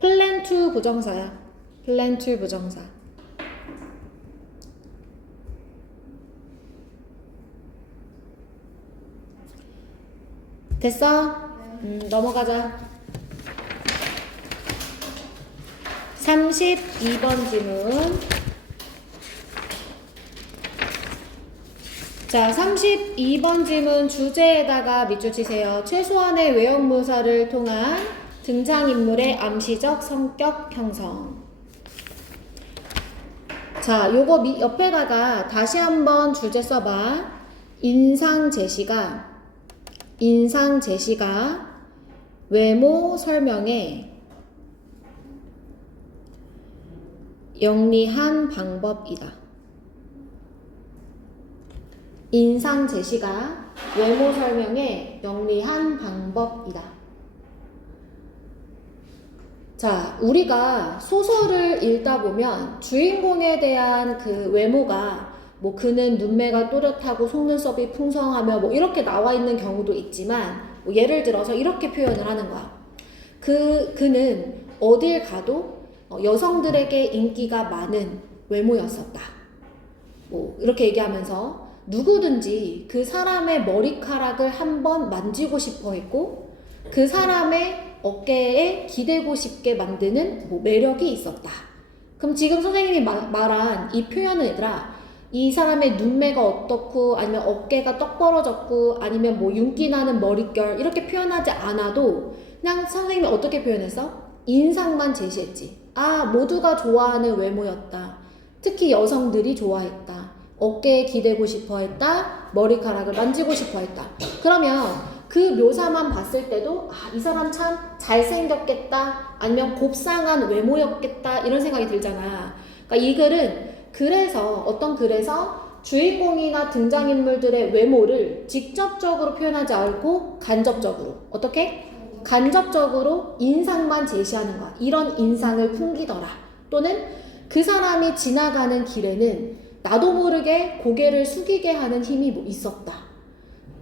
plan to 부정사야. plan to 부정사. 됐어? 넘어가자. 32번 질문. 자, 32번 질문 주제에다가 밑줄 치세요. 최소한의 외형모사를 통한 등장인물의 암시적 성격 형성. 자, 요거 옆에다가 다시 한번 주제 써봐. 인상 제시가 외모 설명에 영리한 방법이다. 인상 제시가 외모 설명에 영리한 방법이다. 자, 우리가 소설을 읽다 보면 주인공에 대한 그 외모가 뭐 그는 눈매가 또렷하고 속눈썹이 풍성하며 뭐 이렇게 나와 있는 경우도 있지만 뭐 예를 들어서 이렇게 표현을 하는 거야. 그는 어딜 가도 여성들에게 인기가 많은 외모였었다. 뭐 이렇게 얘기하면서 누구든지 그 사람의 머리카락을 한번 만지고 싶어 했고 그 사람의 어깨에 기대고 싶게 만드는 뭐 매력이 있었다. 그럼 지금 선생님이 말한 이 표현은 얘들아, 이 사람의 눈매가 어떻고 아니면 어깨가 떡 벌어졌고 아니면 뭐 윤기 나는 머릿결 이렇게 표현하지 않아도 그냥 선생님이 어떻게 표현했어? 인상만 제시했지. 아, 모두가 좋아하는 외모였다. 특히 여성들이 좋아했다. 어깨에 기대고 싶어 했다. 머리카락을 만지고 싶어 했다. 그러면 그 묘사만 봤을 때도 아, 이 사람 참 잘생겼겠다. 아니면 곱상한 외모였겠다. 이런 생각이 들잖아. 그러니까 이 글은 그래서 주인공이나 등장인물들의 외모를 직접적으로 표현하지 않고 간접적으로 어떻게? 간접적으로 인상만 제시하는 거야. 이런 인상을 풍기더라. 또는 그 사람이 지나가는 길에는 나도 모르게 고개를 숙이게 하는 힘이 뭐 있었다.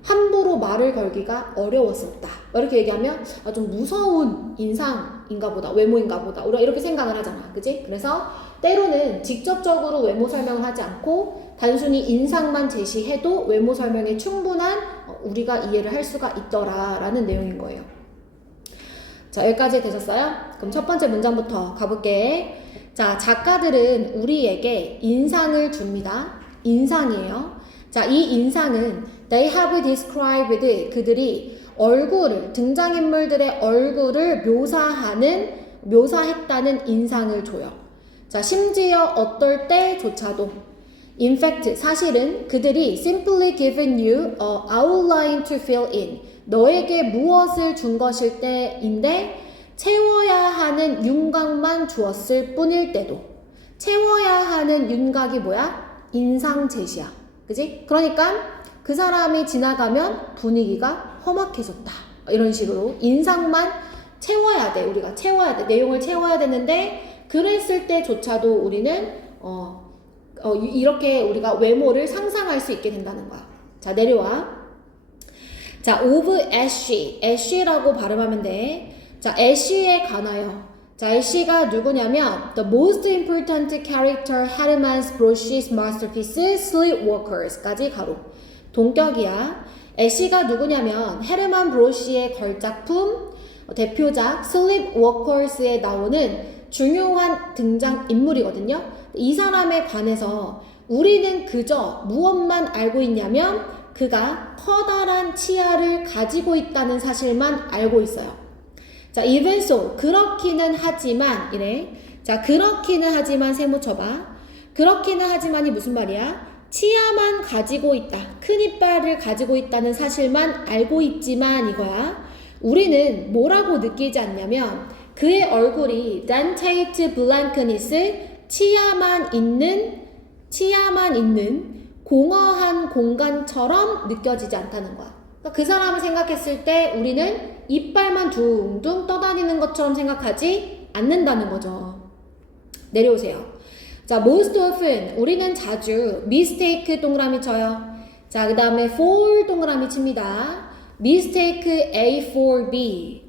함부로 말을 걸기가 어려웠었다. 이렇게 얘기하면 아, 좀 무서운 인상인가 보다. 외모인가 보다. 우리가 이렇게 생각을 하잖아. 그지? 그래서 때로는 직접적으로 외모 설명을 하지 않고 단순히 인상만 제시해도 외모 설명에 충분한 우리가 이해를 할 수가 있더라 라는 내용인 거예요. 자, 여기까지 되셨어요? 그럼 첫 번째 문장부터 가볼게. 자, 작가들은 우리에게 인상을 줍니다. 인상이에요. 자, 이 인상은 they have described, 그들이 얼굴을, 등장인물들의 얼굴을 묘사했다는 인상을 줘요. 자, 심지어 어떨 때조차도 in fact, 사실은 그들이 simply given you a outline to fill in, 너에게 무엇을 준 것일 때인데 채워야 하는 윤곽만 주었을 뿐일 때도. 채워야 하는 윤곽이 뭐야? 인상 제시야. 그지? 그러니까 그 사람이 지나가면 분위기가 험악해졌다. 이런 식으로 인상만 채워야 돼. 우리가 채워야 돼. 내용을 채워야 되는데 그랬을 때조차도 우리는 이렇게 우리가 외모를 상상할 수 있게 된다는 거야. 자, 내려와. 자, of 애쉬라고 발음하면 돼. 자, 애쉬에 관하여. 자, 애쉬가 누구냐면 the most important character Herman Broch's masterpiece Sleepwalkers까지 가로. 동격이야. 애쉬가 누구냐면 헤르만 브로시의 걸작품 대표작 Sleepwalkers에 나오는 중요한 등장 인물이거든요. 이 사람에 관해서 우리는 그저 무엇만 알고 있냐면 그가 커다란 치아를 가지고 있다는 사실만 알고 있어요. 자, even so, 그렇기는 하지만 이래. 자, 그렇기는 하지만 세모쳐봐. 그렇기는 하지만이 무슨 말이야? 치아만 가지고 있다. 큰 이빨을 가지고 있다는 사실만 알고 있지만 이거야. 우리는 뭐라고 느끼지 않냐면 그의 얼굴이 dentate blankness, 치아만 있는 공허한 공간처럼 느껴지지 않다는 거야. 그러니까 그 사람을 생각했을 때 우리는 이빨만 둥둥 떠다니는 것처럼 생각하지 않는다는 거죠. 내려오세요. 자, most often 우리는 자주 mistake 동그라미 쳐요. 자, 그 다음에 for 동그라미 칩니다. mistake A for B.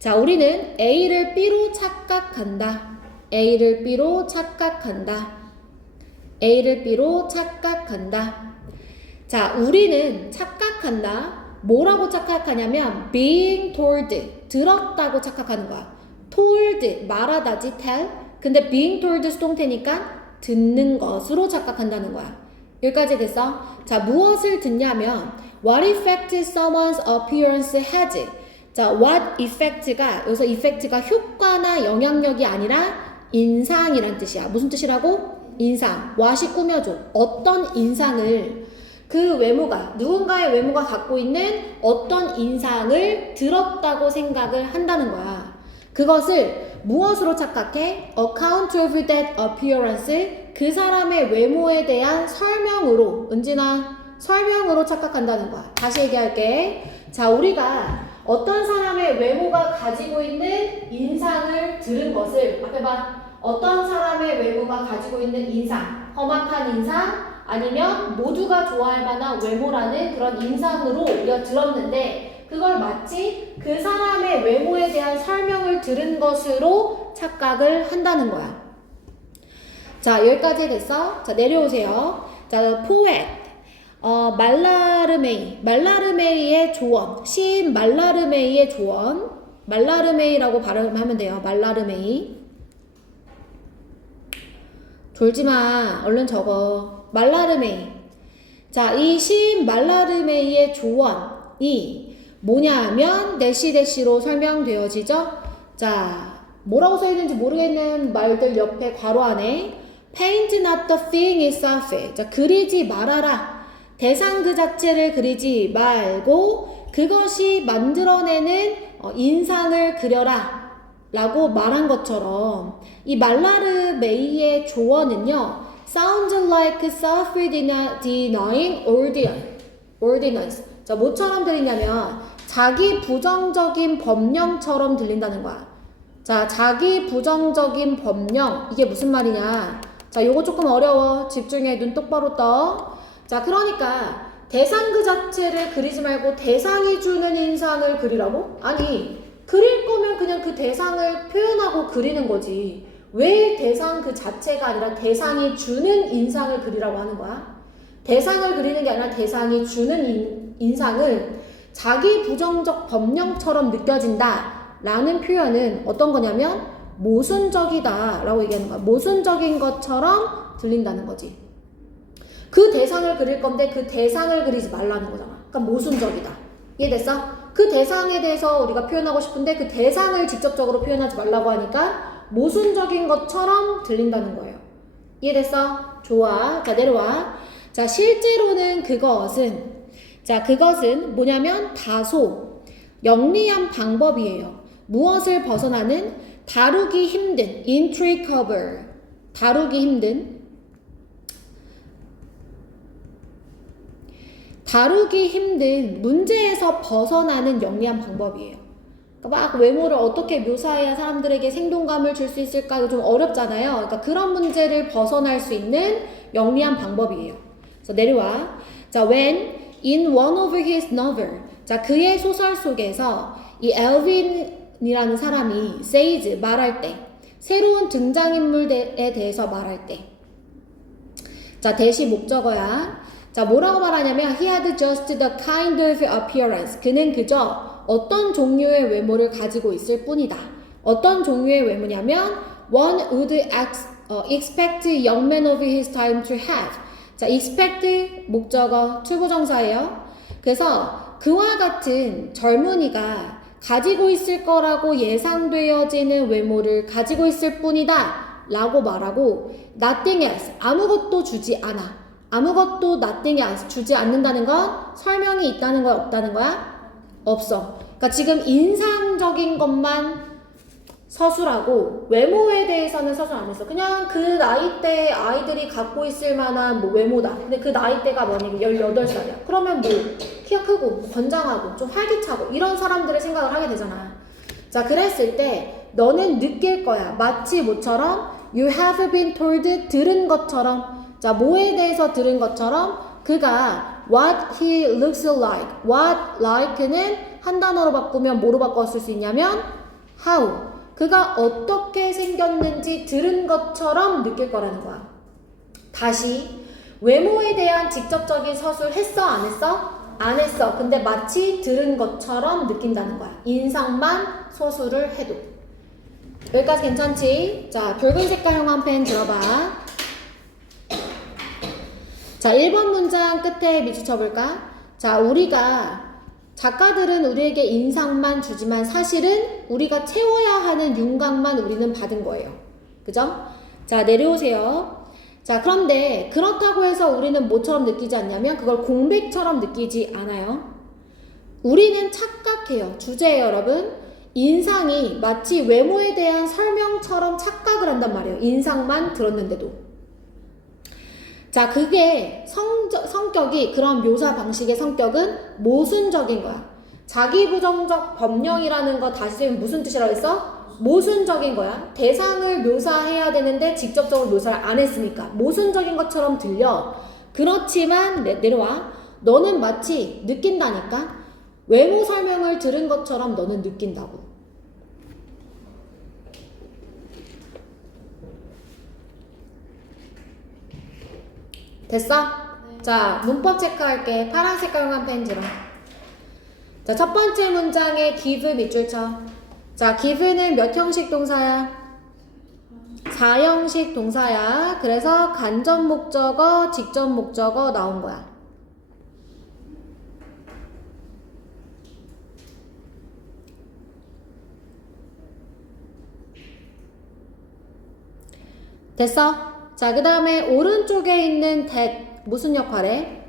자, 우리는 A를 B로 착각한다. A를 B로 착각한다. A를 B로 착각한다. 자, 우리는 착각한다. 뭐라고 착각하냐면 being told, 들었다고 착각하는 거야. told, 말하다지 tell. 근데 being told 수동태니까 듣는 것으로 착각한다는 거야. 여기까지 됐어? 자, 무엇을 듣냐면 what effect someone's appearance has. 자, what effect가 여기서 effect가 효과나 영향력이 아니라 인상이란 뜻이야. 무슨 뜻이라고? 인상. what이 꾸며줘. 어떤 인상을 그 외모가 누군가의 외모가 갖고 있는 어떤 인상을 들었다고 생각을 한다는 거야. 그것을 무엇으로 착각해? account of that appearance. 그 사람의 외모에 대한 설명으로, 은진아, 설명으로 착각한다는 거야. 다시 얘기할게. 자, 우리가 어떤 사람의 외모가 가지고 있는 인상을 들은 것을 앞에 봐. 어떤 사람의 외모가 가지고 있는 인상, 험악한 인상, 아니면 모두가 좋아할 만한 외모라는 그런 인상으로 우리가 들었는데 그걸 마치 그 사람의 외모에 대한 설명을 들은 것으로 착각을 한다는 거야. 자, 여기까지 됐어? 자, 내려오세요. 자, poet. 말라르메이의 조언. 시인 말라르메이의 조언. 말라르메이라고 발음하면 돼요. 말라르메이. 졸지마. 얼른 적어. 말라르메이. 자, 이 시인 말라르메이의 조언이 뭐냐면 대시대시로 설명되어지죠. 자, 뭐라고 써있는지 모르겠는 말들 옆에 괄호 안에 Paint not the thing itself. 자, 그리지 말아라. 대상 그 자체를 그리지 말고 그것이 만들어내는 인상을 그려라 라고 말한 것처럼 이 말라르메이의 조언은요 sounds like self-denying ordinance. 자, 뭐처럼 들리냐면 자기 부정적인 법령처럼 들린다는 거야. 자, 자기 부정적인 법령, 이게 무슨 말이냐. 자, 요거 조금 어려워. 집중해. 눈 똑바로 떠. 자, 그러니까 대상 그 자체를 그리지 말고 대상이 주는 인상을 그리라고? 아니, 그릴 거면 그냥 그 대상을 표현하고 그리는 거지. 왜 대상 그 자체가 아니라 대상이 주는 인상을 그리라고 하는 거야? 대상을 그리는 게 아니라 대상이 주는 인상을 자기 부정적 법령처럼 느껴진다 라는 표현은 어떤 거냐면 모순적이다 라고 얘기하는 거야. 모순적인 것처럼 들린다는 거지. 그 대상을 그릴 건데 그 대상을 그리지 말라는 거잖아. 그러니까 모순적이다. 이해됐어? 그 대상에 대해서 우리가 표현하고 싶은데 그 대상을 직접적으로 표현하지 말라고 하니까 모순적인 것처럼 들린다는 거예요. 이해됐어? 좋아. 자, 내려와. 자, 실제로는 그것은 뭐냐면 다소 영리한 방법이에요. 무엇을 벗어나는 다루기 힘든 intricable 다루기 힘든 문제에서 벗어나는 영리한 방법이에요. 그러니까 막 외모를 어떻게 묘사해야 사람들에게 생동감을 줄 수 있을까 좀 어렵잖아요. 그러니까 그런 문제를 벗어날 수 있는 영리한 방법이에요. 그래서 내려와. 자, when in one of his novel. 자, 그의 소설 속에서 이 엘빈이라는 사람이 says 말할 때 새로운 등장인물에 대해서 말할 때. 자, 대시 목적어야. 자, 뭐라고 말하냐면 he had just the kind of appearance. 그는 그저 어떤 종류의 외모를 가지고 있을 뿐이다. 어떤 종류의 외모냐면 one would expect young men of his time to have. 자, expect 목적어 투부정사예요. 그래서 그와 같은 젊은이가 가지고 있을 거라고 예상되어지는 외모를 가지고 있을 뿐이다 라고 말하고 nothing else. 아무것도 주지 않아. 아무것도 nothing else 주지 않는다는 건 설명이 있다는 거야, 없다는 거야? 없어. 그러니까 지금 인상적인 것만 서술하고 외모에 대해서는 서술 안 했어. 그냥 그 나이대 아이들이 갖고 있을 만한 뭐 외모다. 근데 그 나이대가 만약에 18살이야. 그러면 뭐 키가 크고 뭐 건장하고 좀 활기차고 이런 사람들의 생각을 하게 되잖아. 자, 그랬을 때 너는 느낄 거야. 마치 뭐처럼 you have been told 들은 것처럼. 자, 뭐에 대해서 들은 것처럼 그가 what he looks like. what like는 한 단어로 바꾸면 뭐로 바꿔 쓸 수 있냐면 how. 그가 어떻게 생겼는지 들은 것처럼 느낄 거라는 거야. 다시 외모에 대한 직접적인 서술 했어? 안 했어? 안 했어. 근데 마치 들은 것처럼 느낀다는 거야. 인상만 서술을 해도. 여기까지 괜찮지? 자, 붉은 색깔 형광 펜 들어봐. 자, 1번 문장 끝에 밑줄 쳐볼까? 자, 작가들은 우리에게 인상만 주지만 사실은 우리가 채워야 하는 윤곽만 우리는 받은 거예요. 그죠? 자, 내려오세요. 자, 그런데 그렇다고 해서 우리는 뭐처럼 느끼지 않냐면 그걸 공백처럼 느끼지 않아요. 우리는 착각해요. 주제예요, 여러분. 인상이 마치 외모에 대한 설명처럼 착각을 한단 말이에요. 인상만 들었는데도. 자, 그게 성격이 그런 묘사 방식의 성격은 모순적인 거야. 자기 부정적 법령이라는 거 다시 쓰면 무슨 뜻이라고 했어? 모순적인 거야. 대상을 묘사해야 되는데 직접적으로 묘사를 안 했으니까 모순적인 것처럼 들려. 그렇지만 내려와. 너는 마치 느낀다니까. 외모 설명을 들은 것처럼 너는 느낀다고. 됐어? 네. 자, 문법 체크할게. 파란 색깔 형광 펜 들어. 자, 첫 번째 문장에 give 밑줄 쳐. 자, give는 몇 형식 동사야? 4형식 동사야. 그래서 간접 목적어, 직접 목적어 나온 거야. 됐어? 자, 그 다음에 오른쪽에 있는 that 무슨 역할해?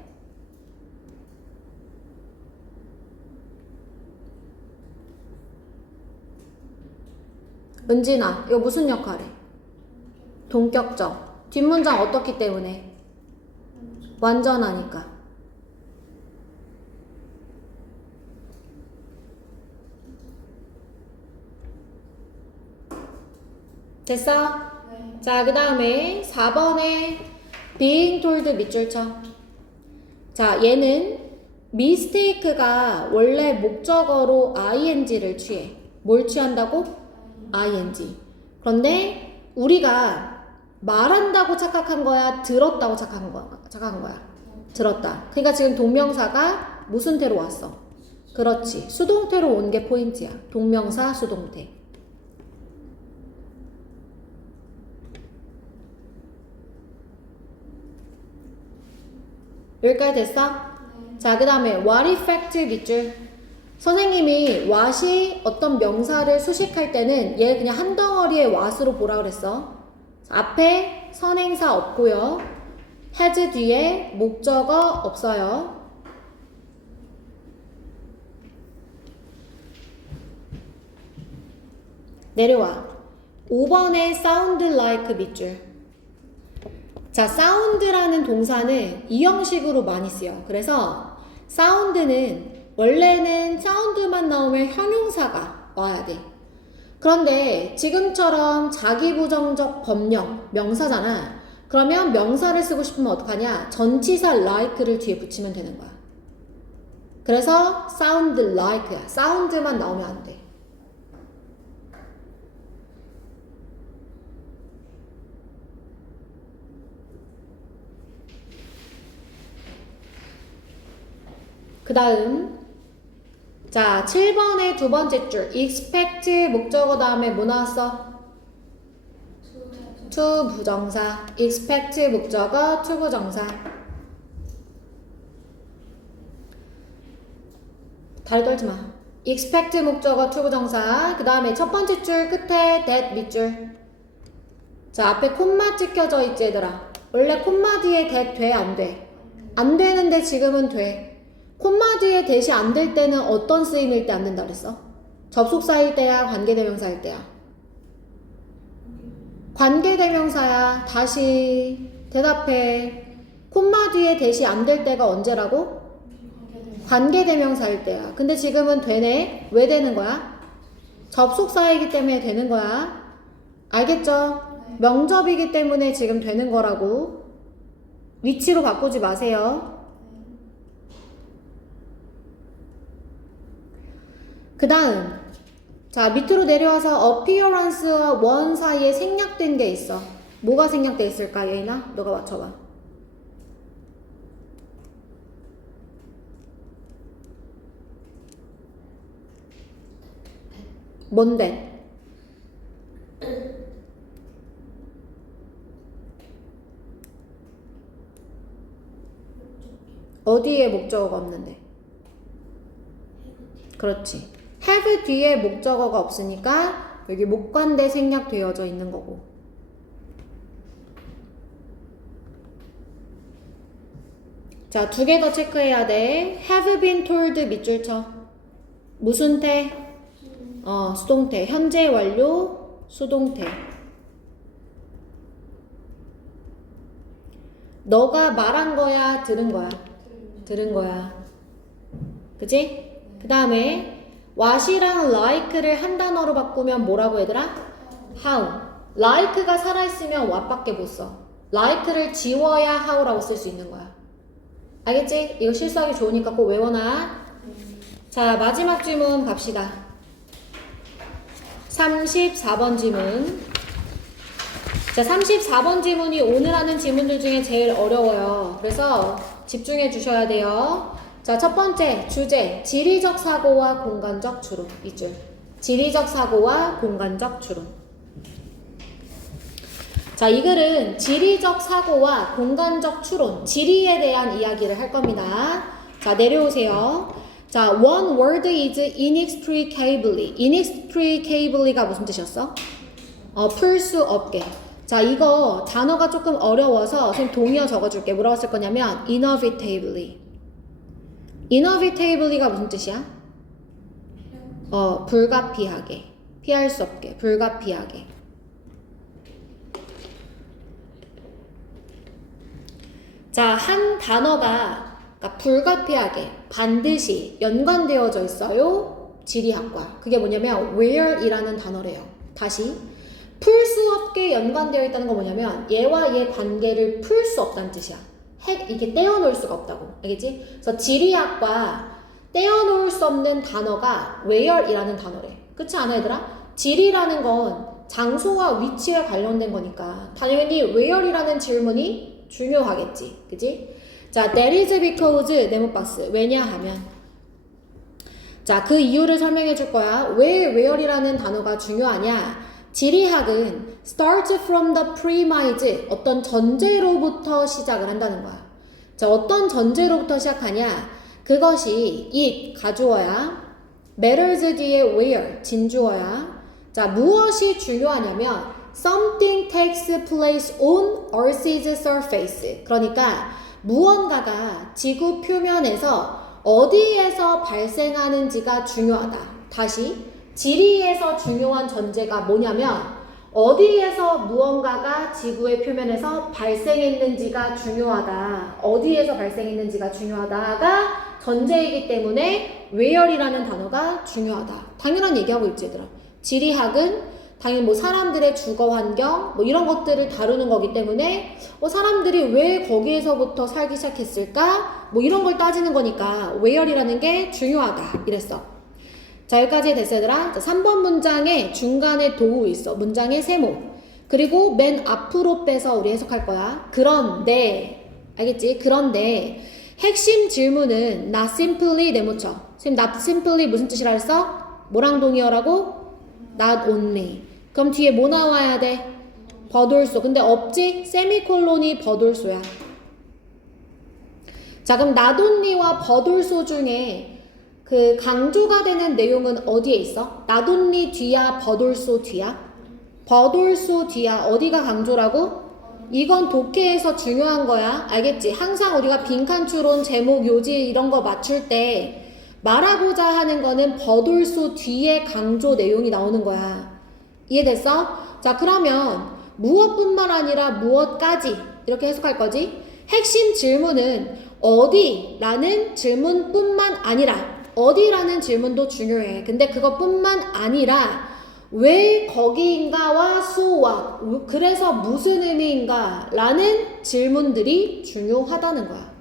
은진아, 이거 무슨 역할해? 동격적. 뒷문장 어떻기 때문에? 완전하니까. 됐어? 네. 자, 그 다음에 4번에 being told 밑줄 쳐. 자, 얘는 mistake가 원래 목적어로 ing를 취해. 뭘 취한다고? ing. 그런데 우리가 말한다고 착각한 거야? 들었다고 착각한 거야? 들었다. 그러니까 지금 동명사가 무슨 태로 왔어? 그렇지. 수동태로 온 게 포인트야. 동명사, 수동태. 여기까지 됐어? 네. 자, 그 다음에 what effect 밑줄. 선생님이 what이 어떤 명사를 수식할 때는 얘 그냥 한 덩어리의 what으로 보라 그랬어. 앞에 선행사 없고요. has 뒤에 목적어 없어요. 내려와. 5번에 sound like 밑줄. 자, sound라는 동사는 이 형식으로 많이 쓰여. 그래서 sound는 원래는 사운드만 나오면 형용사가 와야 돼. 그런데 지금처럼 자기부정적 법령, 명사잖아. 그러면 명사를 쓰고 싶으면 어떡하냐? 전치사 like를 뒤에 붙이면 되는 거야. 그래서 sound like야. 사운드만 나오면 안 돼. 그 다음 자 7번의 두 번째 줄 expect 목적어 다음에 뭐 나왔어? to 부정사. expect 목적어 to 부정사. 다리 떨지 마. expect 목적어 to 부정사. 그 다음에 첫 번째 줄 끝에 that 밑줄. 자 앞에 콤마 찍혀져 있지 얘들아. 원래 콤마 뒤에 that 돼 안 돼? 안 되는데 지금은 돼. 콤마 뒤에 대시 안 될 때는 어떤 쓰임일 때 안 된다 그랬어? 접속사일 때야? 관계대명사일 때야? 관계대명사야. 다시 대답해. 콤마 뒤에 대시 안 될 때가 언제라고? 관계대명사일 때야. 근데 지금은 되네. 왜 되는 거야? 접속사이기 때문에 되는 거야. 알겠죠? 명접이기 때문에 지금 되는 거라고. 위치로 바꾸지 마세요. 그 다음 자 밑으로 내려와서 appearance와 one 사이에 생략된 게 있어. 뭐가 생략돼 있을까 예인아? 너가 맞춰봐. 뭔데? 어디에 목적어가 없는데? 그렇지. have 뒤에 목적어가 없으니까 여기 목관대 생략되어져 있는 거고. 자, 두 개 더 체크해야 돼. have been told 밑줄 쳐. 무슨 태? 수동태. 현재 완료 수동태. 너가 말한 거야, 들은 거야? 들은 거야. 그치? 그 다음에 what이랑 like를 한 단어로 바꾸면 뭐라고 얘들아? how. like가 살아있으면 what밖에 못 써. like를 지워야 how라고 쓸 수 있는 거야. 알겠지? 이거 실수하기 좋으니까 꼭 외워놔. 자, 마지막 질문 갑시다. 34번 질문. 자, 34번 질문이 오늘 하는 질문들 중에 제일 어려워요. 그래서 집중해 주셔야 돼요. 자, 첫 번째 주제 지리적 사고와 공간적 주로 이 줄. 지리적 사고와 공간적 추론. 자, 이 글은 지리적 사고와 공간적 추론, 지리에 대한 이야기를 할 겁니다. 자, 내려오세요. 자, one word is inextricably. inextricably가 무슨 뜻이었어? 풀 수 없게. 자, 이거 단어가 조금 어려워서 선생님 동의어 적어줄게. 뭐라고 쓸 거냐면 inevitably. inevitably가 무슨 뜻이야? 불가피하게. 피할 수 없게. 불가피하게. 자, 한 단어가 그러니까 불가피하게 반드시 연관되어져 있어요. 지리학과. 그게 뭐냐면 where이라는 단어래요. 다시 풀 수 없게 연관되어 있다는 거 뭐냐면 얘와 얘 관계를 풀 수 없다는 뜻이야. 이렇게 떼어놓을 수가 없다고. 알겠지? 그래서 지리학과 떼어놓을 수 없는 단어가 where이라는 단어래. 그렇지 않아 얘들아? 지리라는 건 장소와 위치에 관련된 거니까 당연히 where이라는 질문이 중요하겠지. 그지? 자, that is because 네모박스. 왜냐하면 자, 그 이유를 설명해 줄 거야. 왜 where이라는 단어가 중요하냐? 지리학은 start from the premise, 어떤 전제로부터 시작을 한다는 거야. 자, 어떤 전제로부터 시작하냐? 그것이 it, 가주어야. matters 뒤에 where, 진주어야. 자, 무엇이 중요하냐면 something takes place on Earth's surface. 그러니까 무언가가 지구 표면에서 어디에서 발생하는지가 중요하다. 다시 지리에서 중요한 전제가 뭐냐면 어디에서 무언가가 지구의 표면에서 발생했는지가 중요하다. 어디에서 발생했는지가 중요하다가 전제이기 때문에 where이라는 단어가 중요하다. 당연한 얘기하고 있지 얘들아. 지리학은 당연히 뭐 사람들의 주거 환경 뭐 이런 것들을 다루는 거기 때문에 사람들이 왜 거기에서부터 살기 시작했을까? 뭐 이런 걸 따지는 거니까 where이라는 게 중요하다. 이랬어. 자, 여기까지 됐어 얘들아. 자, 3번 문장에 중간에 도우 있어. 문장의 세모. 그리고 맨 앞으로 빼서 우리 해석할 거야. 그런데 알겠지? 그런데 핵심 질문은 not simply 네모쳐. 선생님 not simply 무슨 뜻이라 했어? 뭐랑 동의어라고? not only. 그럼 뒤에 뭐 나와야 돼? 버돌소. 근데 없지? 세미콜론이 버돌소야. 자, 그럼 not only와 버돌소 중에 그 강조가 되는 내용은 어디에 있어? not only 뒤야? 버돌소 뒤야? 버돌소 뒤야. 어디가 강조라고? 이건 독해에서 중요한 거야. 알겠지? 항상 우리가 빈칸 추론, 제목, 요지 이런 거 맞출 때 말하고자 하는 거는 버돌소 뒤에 강조 내용이 나오는 거야. 이해됐어? 자, 그러면 무엇뿐만 아니라 무엇까지 이렇게 해석할 거지? 핵심 질문은 어디라는 질문뿐만 아니라 어디라는 질문도 중요해. 근데 그것뿐만 아니라 왜 거기인가와 so what, 그래서 무슨 의미인가 라는 질문들이 중요하다는 거야.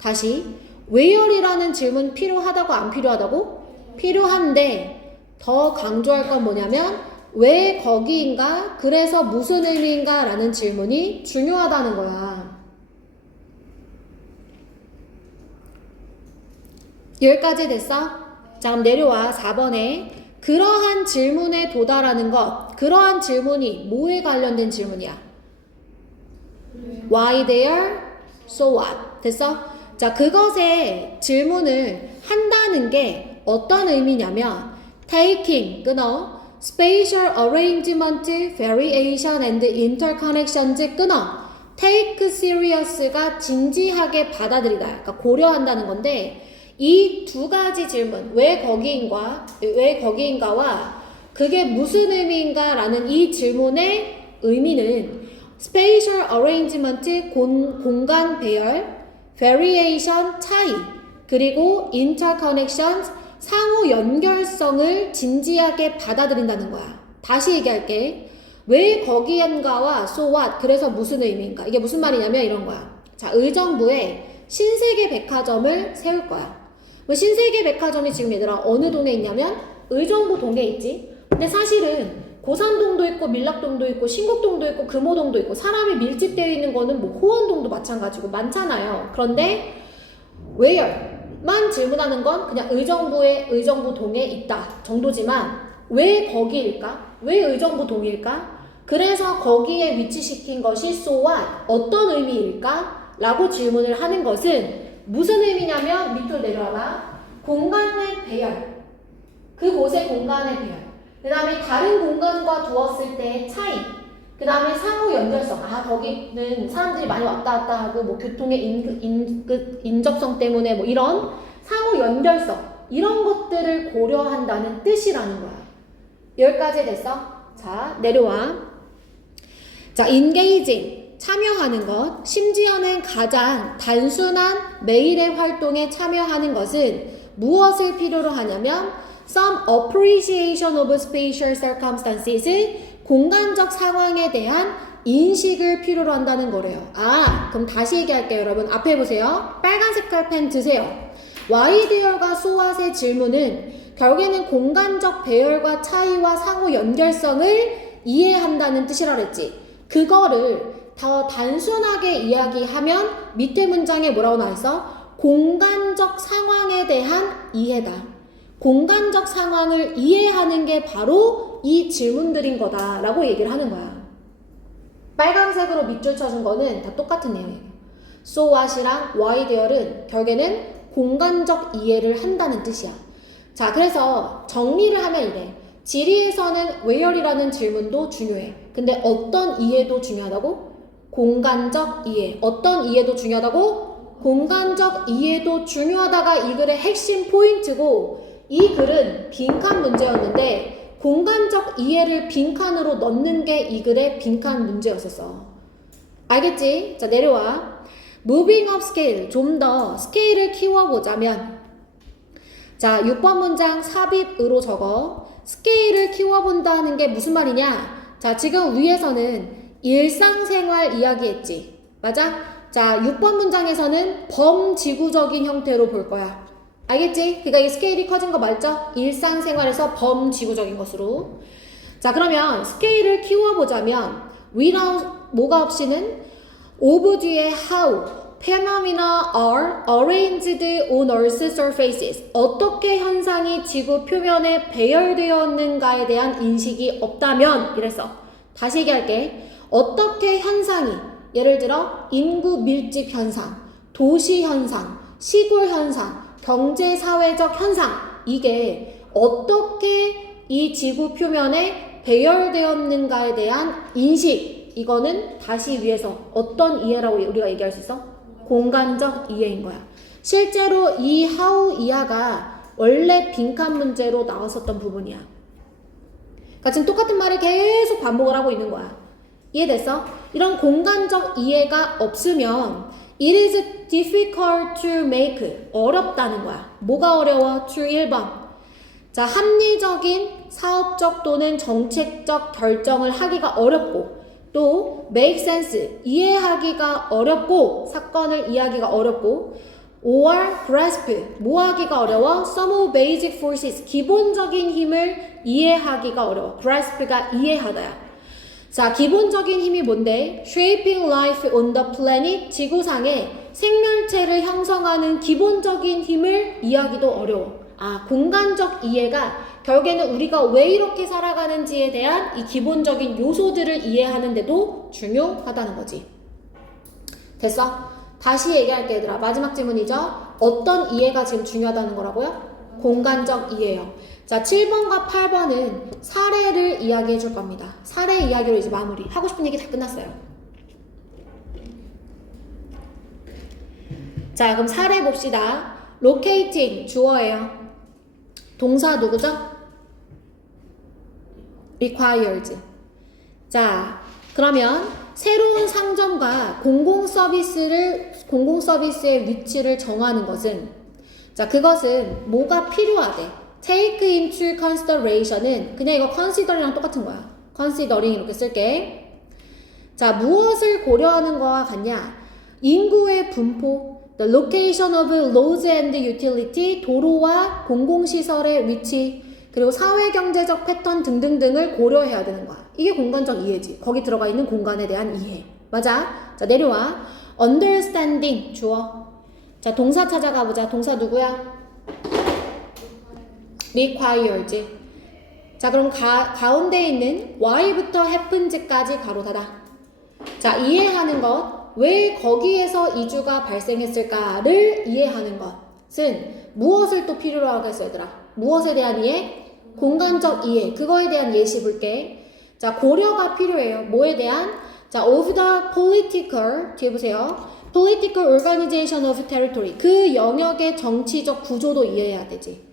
다시 where이라는 질문 필요하다고 안 필요하다고? 필요한데 더 강조할 건 뭐냐면 왜 거기인가, 그래서 무슨 의미인가 라는 질문이 중요하다는 거야. 여기까지 됐어? 자, 그럼 내려와. 4번에 그러한 질문에 도달하는 것. 그러한 질문이 뭐에 관련된 질문이야? Why there? So what? 됐어? 자, 그것에 질문을 한다는 게 어떤 의미냐면 taking, 끊어. spatial arrangement, variation and interconnections, 끊어. take serious가 진지하게 받아들이다. 그러니까 고려한다는 건데 이 두 가지 질문, 왜 거기인가와 그게 무슨 의미인가라는 이 질문의 의미는 spatial arrangement, 공간 배열, variation, 차이, 그리고 interconnections, 상호 연결성을 진지하게 받아들인다는 거야. 다시 얘기할게. 왜 거기인가와 so what, 그래서 무슨 의미인가. 이게 무슨 말이냐면 이런 거야. 자, 의정부에 신세계 백화점을 세울 거야. 신세계 백화점이 지금 얘들아 어느 동에 있냐면 의정부 동에 있지. 근데 사실은 고산동도 있고 밀락동도 있고 신곡동도 있고 금호동도 있고 사람이 밀집되어 있는 거는 뭐 호원동도 마찬가지고 많잖아요. 그런데 where만 질문하는 건 그냥 의정부 동에 있다 정도지만 왜 거기일까? 왜 의정부 동일까? 그래서 거기에 위치시킨 것이 so what? 어떤 의미일까? 라고 질문을 하는 것은 무슨 의미냐면 밑으로 내려와봐. 공간의 배열. 그곳의 공간의 배열. 그 다음에 다른 공간과 두었을 때의 차이. 그 다음에 상호 연결성. 아, 거기는 사람들이 많이 왔다 갔다 하고, 뭐, 교통의 인접성 때문에 뭐, 이런 상호 연결성. 이런 것들을 고려한다는 뜻이라는 거야. 여기까지 됐어? 자, 내려와. 자, engaging. 참여하는 것. 심지어는 가장 단순한 매일의 활동에 참여하는 것은 무엇을 필요로 하냐면, some appreciation of spatial circumstances. 공간적 상황에 대한 인식을 필요로 한다는 거래요. 아, 그럼 다시 얘기할게요, 여러분. 앞에 보세요. 빨간 색깔 펜 드세요. why there과 so what의 질문은 결국에는 공간적 배열과 차이와 상호 연결성을 이해한다는 뜻이라 그랬지. 그거를 더 단순하게 이야기하면 밑에 문장에 뭐라고 나와있어? 공간적 상황에 대한 이해다. 공간적 상황을 이해하는 게 바로 이 질문들인 거다 라고 얘기를 하는 거야. 빨간색으로 밑줄 쳐준 거는 다 똑같은 내용이에요. so what이랑 why there은 결국에는 공간적 이해를 한다는 뜻이야. 자, 그래서 정리를 하면 이래. 지리에서는 where이라는 질문도 중요해. 근데 어떤 이해도 중요하다고? 공간적 이해. 어떤 이해도 중요하다고? 공간적 이해도 중요하다가 이 글의 핵심 포인트고, 이 글은 빈칸 문제였는데 공간적 이해를 빈칸으로 넣는 게 이 글의 빈칸 문제였었어. 알겠지? 자, 내려와. Moving up scale. 좀 더 스케일을 키워보자면, 자, 6번 문장 삽입으로 적어. 스케일을 키워본다는 게 무슨 말이냐? 자, 지금 위에서는 일상생활 이야기했지. 맞아? 자, 6번 문장에서는 범지구적인 형태로 볼 거야. 알겠지? 그러니까 이 스케일이 커진 거 맞죠? 일상생활에서 범지구적인 것으로. 자, 그러면 스케일을 키워보자면 without 뭐가 없이는 of 뒤에 how phenomena are arranged on Earth's surfaces. 어떻게 현상이 지구 표면에 배열되었는가에 대한 인식이 없다면 이랬어. 다시 얘기할게. 어떻게 현상이, 예를 들어 인구 밀집 현상, 도시 현상, 시골 현상, 경제사회적 현상, 이게 어떻게 이 지구 표면에 배열되었는가에 대한 인식, 이거는 다시 위에서 어떤 이해라고 우리가 얘기할 수 있어? 공간적 이해인 거야. 실제로 이 how 이하가 원래 빈칸 문제로 나왔었던 부분이야. 그러니까 지금 똑같은 말을 계속 반복을 하고 있는 거야. 이해됐어? 이런 공간적 이해가 없으면 it is difficult to make. 어렵다는 거야. 뭐가 어려워? to 1번. 자, 합리적인 사업적 또는 정책적 결정을 하기가 어렵고, 또 make sense. 이해하기가 어렵고, 사건을 이해하기가 어렵고, or grasp. 뭐 하기가 어려워? some of basic forces. 기본적인 힘을 이해하기가 어려워. grasp가 이해하다야. 자, 기본적인 힘이 뭔데? shaping life on the planet. 지구상에 생명체를 형성하는 기본적인 힘을 이해하기도 어려워. 아, 공간적 이해가 결국에는 우리가 왜 이렇게 살아가는지에 대한 이 기본적인 요소들을 이해하는데도 중요하다는 거지. 됐어? 다시 얘기할게, 얘들아. 마지막 질문이죠. 어떤 이해가 지금 중요하다는 거라고요? 공간적 이해요. 자, 7번과 8번은 사례를 이야기해 줄 겁니다. 사례 이야기로 이제 마무리. 하고 싶은 얘기 다 끝났어요. 자, 그럼 사례 봅시다. locating, 주어예요. 동사 누구죠? requires. 자, 그러면 새로운 상점과 공공서비스의 위치를 정하는 것은, 자, 그것은 뭐가 필요하대? take into consideration은 그냥 이거 consider이랑 똑같은 거야. considering 이렇게 쓸게. 자, 무엇을 고려하는 거와 같냐? 인구의 분포, the location of roads and utility, 도로와 공공시설의 위치, 그리고 사회경제적 패턴 등등등을 고려해야 되는 거야. 이게 공간적 이해지. 거기 들어가 있는 공간에 대한 이해. 맞아? 자, 내려와. understanding, 주어. 자, 동사 찾아가 보자. 동사 누구야? requires. 자, 그럼 가운데 있는 why부터 happens까지 가로 닫아. 자, 이해하는 것. 왜 거기에서 이주가 발생했을까를 이해하는 것은 무엇을 또 필요로 하겠어, 얘들아? 무엇에 대한 이해? 공간적 이해. 그거에 대한 예시 볼게. 자, 고려가 필요해요. 뭐에 대한? 자, of the political, 뒤에 보세요. political organization of territory. 그 영역의 정치적 구조도 이해해야 되지.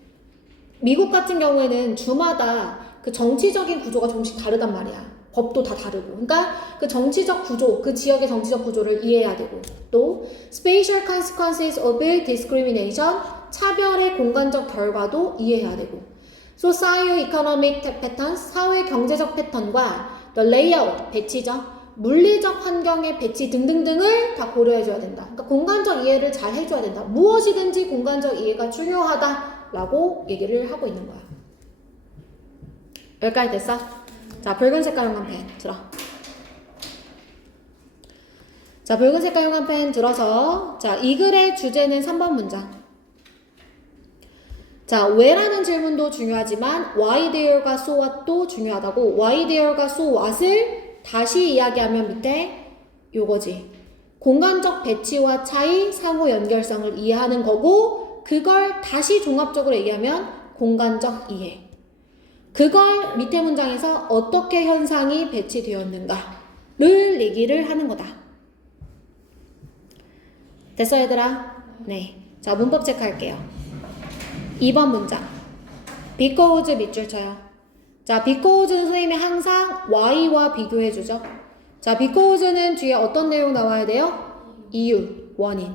미국 같은 경우에는 주마다 그 정치적인 구조가 조금씩 다르단 말이야. 법도 다 다르고. 그러니까 그 정치적 구조, 그 지역의 정치적 구조를 이해해야 되고. 또 spatial consequences of discrimination, 차별의 공간적 결과도 이해해야 되고. socio-economic patterns, 사회 경제적 패턴과 the layout, 배치죠. 물리적 환경의 배치 등등등을 다 고려해줘야 된다. 그러니까 공간적 이해를 잘 해줘야 된다. 무엇이든지 공간적 이해가 중요하다라고 얘기를 하고 있는 거야. 여기까지 됐어? 자, 붉은 색깔 형광펜 들어. 자, 붉은 색깔 형광펜 들어서 자, 이 글의 주제는 3번 문장. 자, 왜라는 질문도 중요하지만 why there가 so what도 중요하다고. why there가 so what을 다시 이야기하면 밑에 요거지. 공간적 배치와 차이, 상호 연결성을 이해하는 거고 그걸 다시 종합적으로 얘기하면 공간적 이해. 그걸 밑에 문장에서 어떻게 현상이 배치되었는가를 얘기를 하는 거다. 됐어, 얘들아? 네. 자, 문법 체크할게요. 2번 문장. because 밑줄 쳐요. 자, because는 선생님이 항상 why와 비교해주죠. 자, because는 뒤에 어떤 내용 나와야 돼요? 이유, 원인.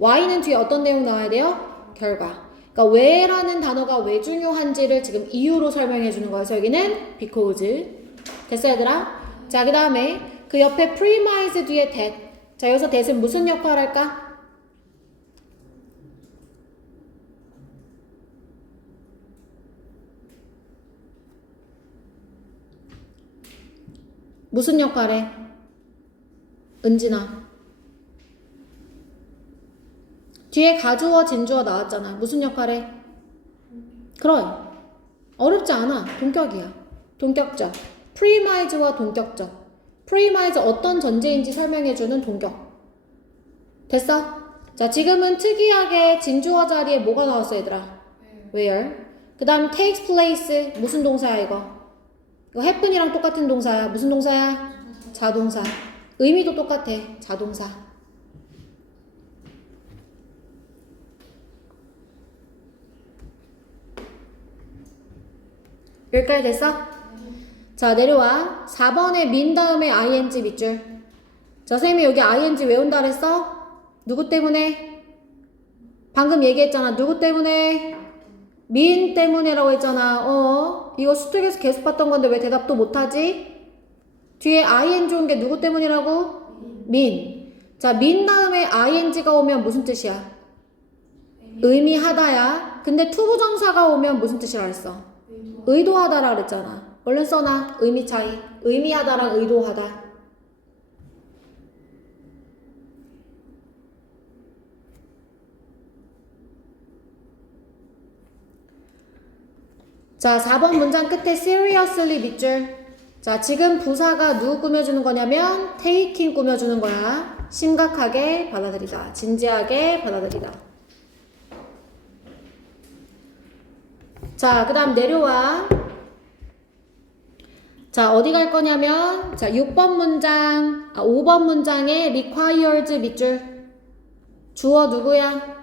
why는 뒤에 어떤 내용 나와야 돼요? 결과. 그러니까 왜라는 단어가 왜 중요한지를 지금 이유로 설명해 주는 거예요. 여기는 because. 됐어, 얘들아? 자, 그 다음에 그 옆에 premise 뒤에 that. 자, 여기서 that은 무슨 역할을 할까? 무슨 역할해? 은진아. 뒤에 가주어, 진주어 나왔잖아. 무슨 역할해? 그럼 어렵지 않아. 동격이야. 동격적. 프리마이즈와 동격적. 프리마이즈 어떤 전제인지 설명해주는 동격. 됐어? 자, 지금은 특이하게 진주어 자리에 뭐가 나왔어, 얘들아? where. 그 다음 takes place. 무슨 동사야, 이거? 이거 happen이랑 똑같은 동사야. 무슨 동사야? 자동사. 의미도 똑같아. 자동사. 여기까지 됐어? 자, 내려와. 4번에 민 다음에 ing 밑줄. 자, 선생님이 여기 ing 외운다 그랬어? 누구 때문에? 방금 얘기했잖아. 누구 때문에? 민 때문에라고 했잖아. 이거 수특에서 계속 봤던 건데 왜 대답도 못하지? 뒤에 ing 온 게 누구 때문이라고? 민. 자, 민 다음에 ing가 오면 무슨 뜻이야? 의미하다야. 근데 투부정사가 오면 무슨 뜻이라 그랬어? 의도하다라 그랬잖아. 얼른 써놔. 의미 차이. 의미하다랑 의도하다. 자, 4번 문장 끝에 seriously 밑줄. 자, 지금 부사가 누구 꾸며주는 거냐면 taking 꾸며주는 거야. 심각하게 받아들이다. 진지하게 받아들이다. 자, 그 다음 내려와. 자, 어디 갈 거냐면 자, 6번 문장, 5번 문장에 requires 밑줄. 주어 누구야?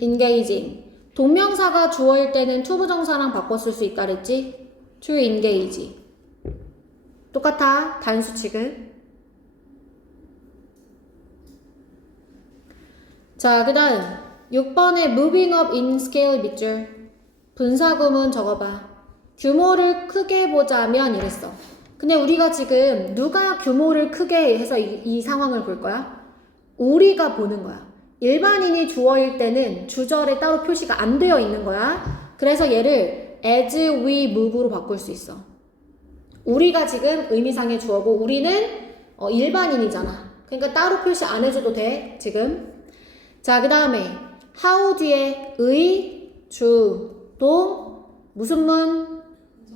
engaging. 동명사가 주어일 때는 투부정사랑 바꿔 쓸 수 있다 그랬지? to engage. 똑같아. 단수 취급. 자, 그 다음 6번에 moving up in scale 밑줄. 분사구문 적어봐. 규모를 크게 보자면 이랬어. 근데 우리가 지금 누가 규모를 크게 해서 이 상황을 볼 거야? 우리가 보는 거야. 일반인이 주어일 때는 주절에 따로 표시가 안 되어 있는 거야. 그래서 얘를 as we move로 바꿀 수 있어. 우리가 지금 의미상의 주어고 우리는 일반인이잖아. 그러니까 따로 표시 안 해줘도 돼, 지금. 자, 그 다음에 how 뒤에 의, 주, 동, 무슨 문?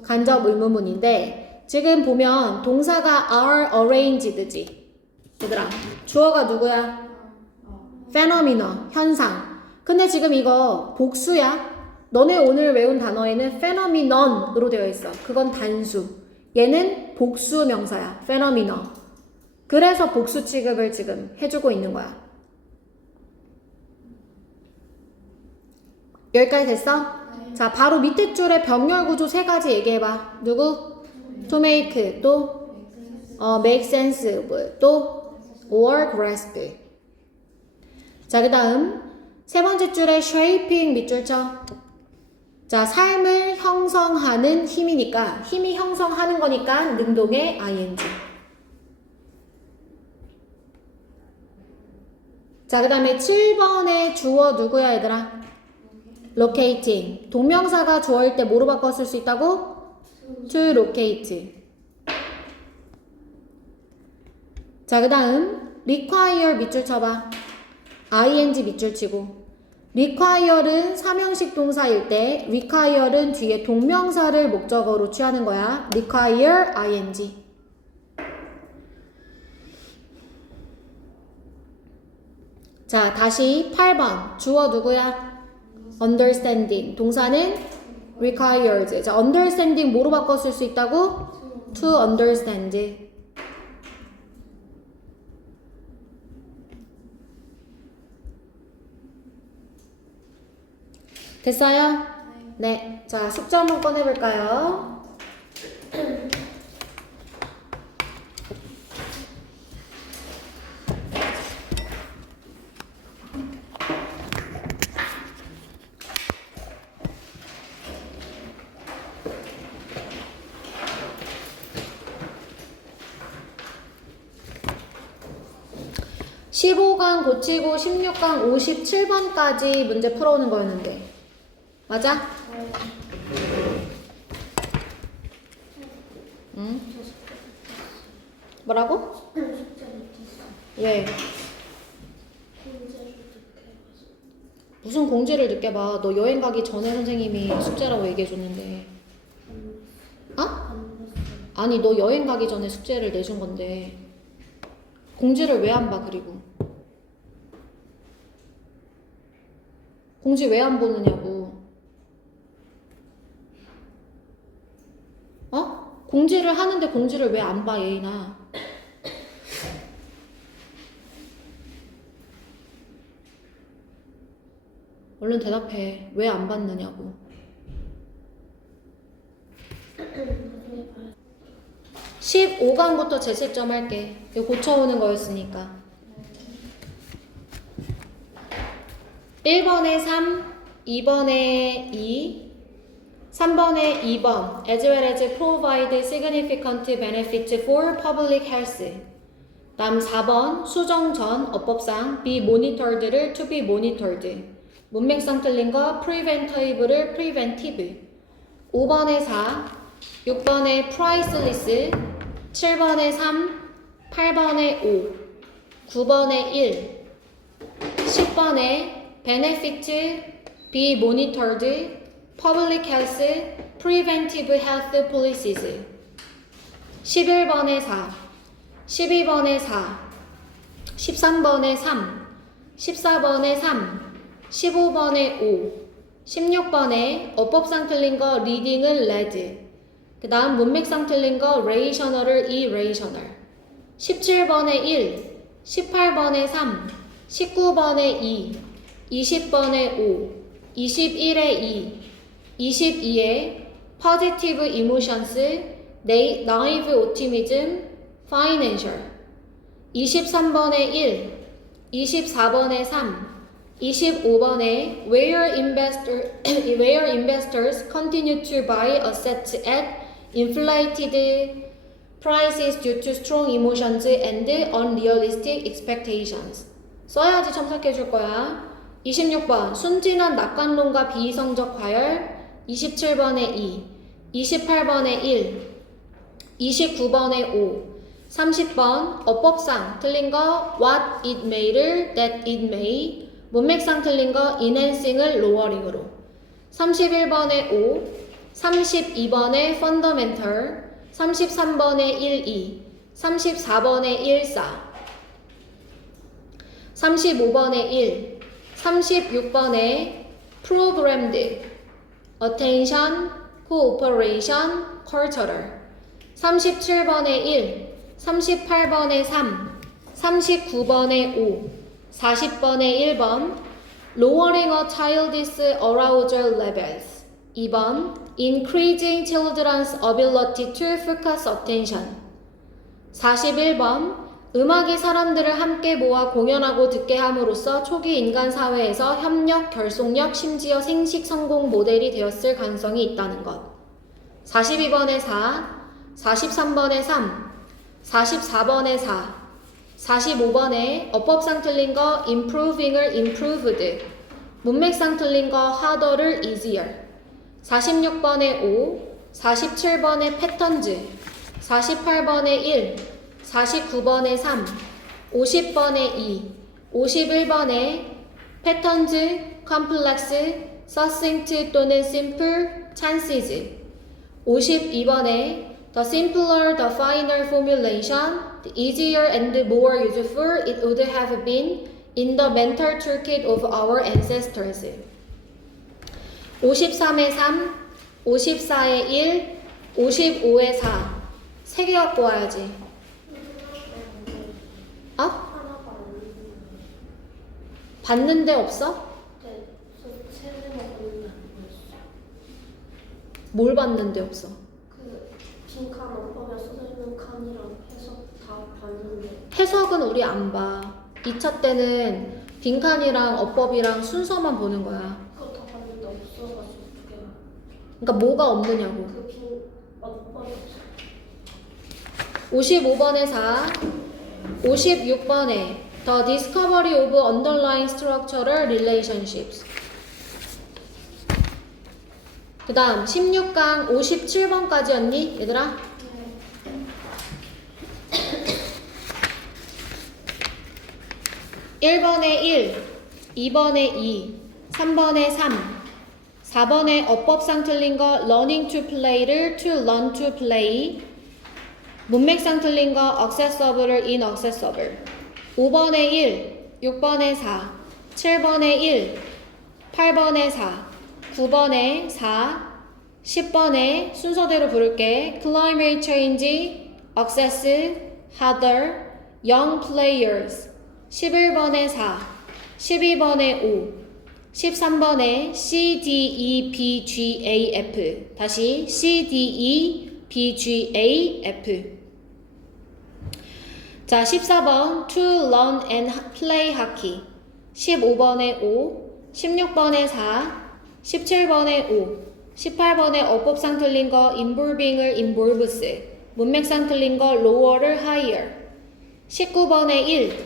간접 의문문인데 지금 보면 동사가 are arranged지. 얘들아, 주어가 누구야? phenomenon, 현상. 근데 지금 이거 복수야. 너네 오늘 외운 단어에는 phenomenon으로 되어 있어. 그건 단수. 얘는 복수 명사야. phenomenon. 그래서 복수 취급을 지금 해주고 있는 거야. 여기까지 됐어? 네. 자, 바로 밑에 줄에 병렬 구조 세 가지 얘기해봐. 누구? to make, 또 make sense, 또 or grasp. 자, 그 다음 세 번째 줄에 shaping 밑줄 쳐. 자, 삶을 형성하는 힘이니까 힘이 형성하는 거니까 능동의 ing. 자, 그 다음에 7번의 주어 누구야 얘들아? locating. 동명사가 주어일 때 뭐로 바꿔 쓸 수 있다고? to locate. 자, 그 다음 require 밑줄 쳐봐. ing 밑줄 치고. require는 사명식 동사일 때 require는 뒤에 동명사를 목적어로 취하는 거야. require ing. 자, 다시 8번 주어 누구야? understanding. 동사는 required. 자, understanding 뭐로 바꿔 쓸 수 있다고? to understand. 됐어요? 네. 자, 숙제 한번 꺼내볼까요? 15강 고치고 16강 57번까지 문제 풀어오는 거였는데 맞아? 응? 뭐라고? 왜? 무슨 공지를 늦게 봐? 너 여행 가기 전에 선생님이 숙제라고 얘기해줬는데 어? 아니 너 여행 가기 전에 숙제를 내준 건데 공지를 왜 안 봐? 그리고 공지 왜 안 보느냐고. 어? 공지를 하는데 공지를 왜 안 봐, 예인아? 얼른 대답해. 왜 안 봤느냐고. 음. 15강부터 재채점 할게. 이거 고쳐오는 거였으니까. 1번에 3, 2번에 2, 3번에 2번 as well as provide significant benefit for public health. 다음 4번 수정 전 어법상 be monitored를 to be monitored. 문맥상 틀린 거 preventive를 preventive. 5번에 4, 6번에 priceless, 7번에 3, 8번에 5, 9번에 1, 10번에 benefit, be monitored, public health, preventive health policies. 11번에 4, 12번에 4, 13번에 3, 14번에 3, 15번에 5, 16번에 어법상 틀린 거 reading을 read. 그 다음 문맥상 틀린 거 rational을 irrational. 17번에 1, 18번에 3, 19번에 2, 20번에 5, 21에 2, 22에 positive emotions, naive optimism, financial. 23번에 1, 24번에 3, 25번에 where investors continue to buy assets at inflated prices due to strong emotions and unrealistic expectations. 써야지 첨삭해 줄 거야. 26번 순진한 낙관론과 비이성적 과열. 27번에 2, 28번에 1, 29번에 5, 30번 어법상 틀린 거 what it may를 that it may. 문맥상 틀린 거 enhancing을 lowering으로. 31번에 5, 32번에 fundamental, 33번에 1, 2, 34번에 1, 4, 35번에 1, 36번에 programmed, attention, cooperation, cultural, 37번에 1, 38번에 3, 39번에 5, 40번에 1번, lowering a child's arousal levels, 2번, increasing children's ability to focus attention, 41번, 음악이 사람들을 함께 모아 공연하고 듣게 함으로써 초기 인간 사회에서 협력, 결속력, 심지어 생식 성공 모델이 되었을 가능성이 있다는 것. 42번에 4, 43번에 3, 44번에 4, 45번에 어법상 틀린 거 improving을 improved, 문맥상 틀린 거 harder를 easier, 46번에 5, 47번에 patterns, 48번에 1, 49번에 3, 50번에 2, 51번에 patterns, complex, succinct 또는 simple, chances, 52번에 the simpler, the finer formulation, the easier and more useful it would have been in the mental toolkit of our ancestors. 53에 3, 54에 1, 55에 4. 3개 갖고 와야지. 어? 봤는데 없어? 네, 저 세대만 봤는데 안 보였어. 뭘 봤는데 없어? 그 빈칸 엄마가 써있는 칸이랑 해석 다 봤는데. 해석은 우리 안 봐. 2차 때는 빈칸이랑 어법이랑 순서만 보는 거야. 그거 다 봤는데 없어가지고 두 개만. 그러니까 뭐가 없느냐고. 그빈 엄마가 없어. 55번에 4, 56번에 The Discovery of Underlying Structural Relationships. 그 다음 16강 57번까지였니 얘들아? 네. 1번에 1, 2번에 2, 3번에 3, 4번에 어법상 틀린 거 learning to play를 to learn to play, 문맥상 틀린 거 accessible을 inaccessible, 5번에 1, 6번에 4, 7번에 1, 8번에 4, 9번에 4, 10번에 순서대로 부를게. climate change, access, harder, young players, 11번에 4, 12번에 5, 13번에 C, D, E, B, G, A, F. 다시 C, D, E, B, G, A, F. 자, 14번 to learn and play hockey. 15번에 5, 16번에 4, 17번에 5, 18번에 어법상 틀린 거 involving을 involves, 문맥상 틀린 거 lower를 higher. 19번에 1,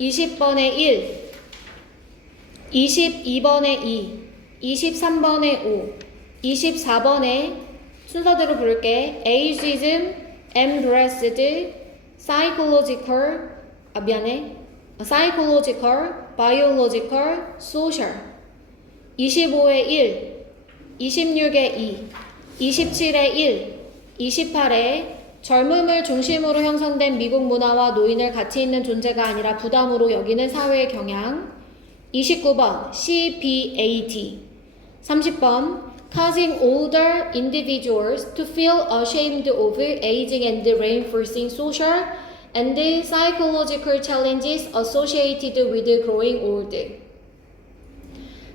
20번에 1, 22번에 2, 23번에 5, 24번에 순서대로 부를게. ageism, embraced, psychological, psychological, biological, social. 25에 1, 26에 2, 27에 1, 28에 젊음을 중심으로 형성된 미국 문화와 노인을 가치 있는 존재가 아니라 부담으로 여기는 사회의 경향. 29번 CBAT. 30번 causing older individuals to feel ashamed of aging and reinforcing social and psychological challenges associated with growing old.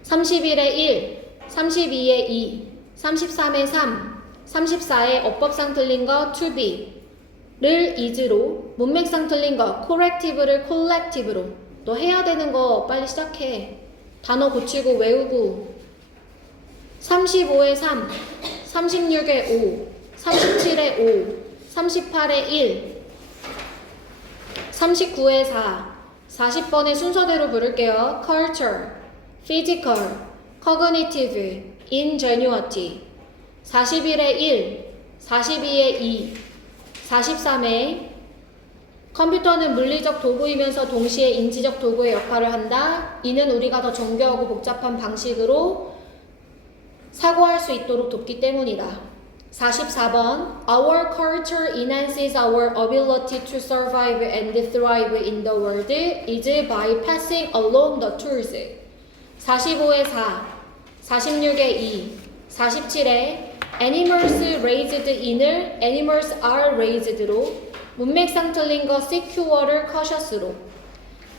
31에 1, 32에 2, 33에 3, 34에 어법상 틀린 거 to be를 is로, 문맥상 틀린 거 corrective를 collective로. 너 해야 되는 거 빨리 시작해. 단어 고치고 외우고. 35에 3, 36에 5, 37에 5, 38에 1, 39에 4, 40번의 순서대로 부를게요. culture, physical, cognitive, ingenuity. 41에 1, 42에 2, 43에 컴퓨터는 물리적 도구이면서 동시에 인지적 도구의 역할을 한다. 이는 우리가 더 정교하고 복잡한 방식으로 사고할 수 있도록 돕기 때문이다. 44번 Our culture enhances our ability to survive and thrive in the world is by passing along the tools. 45에 4, 46에 2, 47에 Animals raised in을 Animals are raised로 문맥상 틀린 거 secure를 cautious로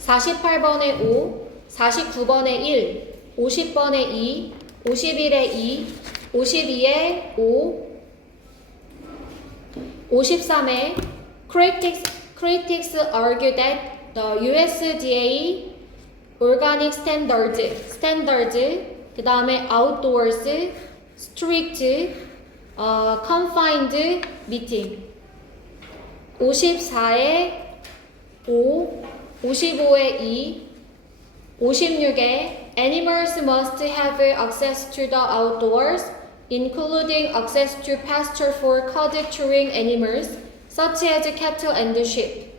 48번에 5, 49번에 1, 50번에 2, 51에 2, 52에 5, 53에 critics argue that the USDA organic standards 그 다음에 outdoors strict confined meeting 54에 5 55에 2 56에 animals must have access to the outdoors including access to pasture for cud-chewing animals such as cattle and sheep.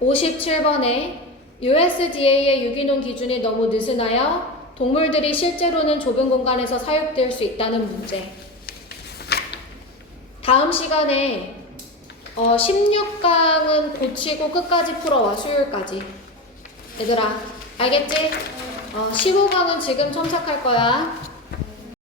57번에 USDA의 유기농 기준이 너무 느슨하여 동물들이 실제로는 좁은 공간에서 사육될 수 있다는 문제. 다음 시간에 16강은 고치고 끝까지 풀어와 수요일까지. 얘들아 알겠지? 15강은 지금 첨삭할 거야.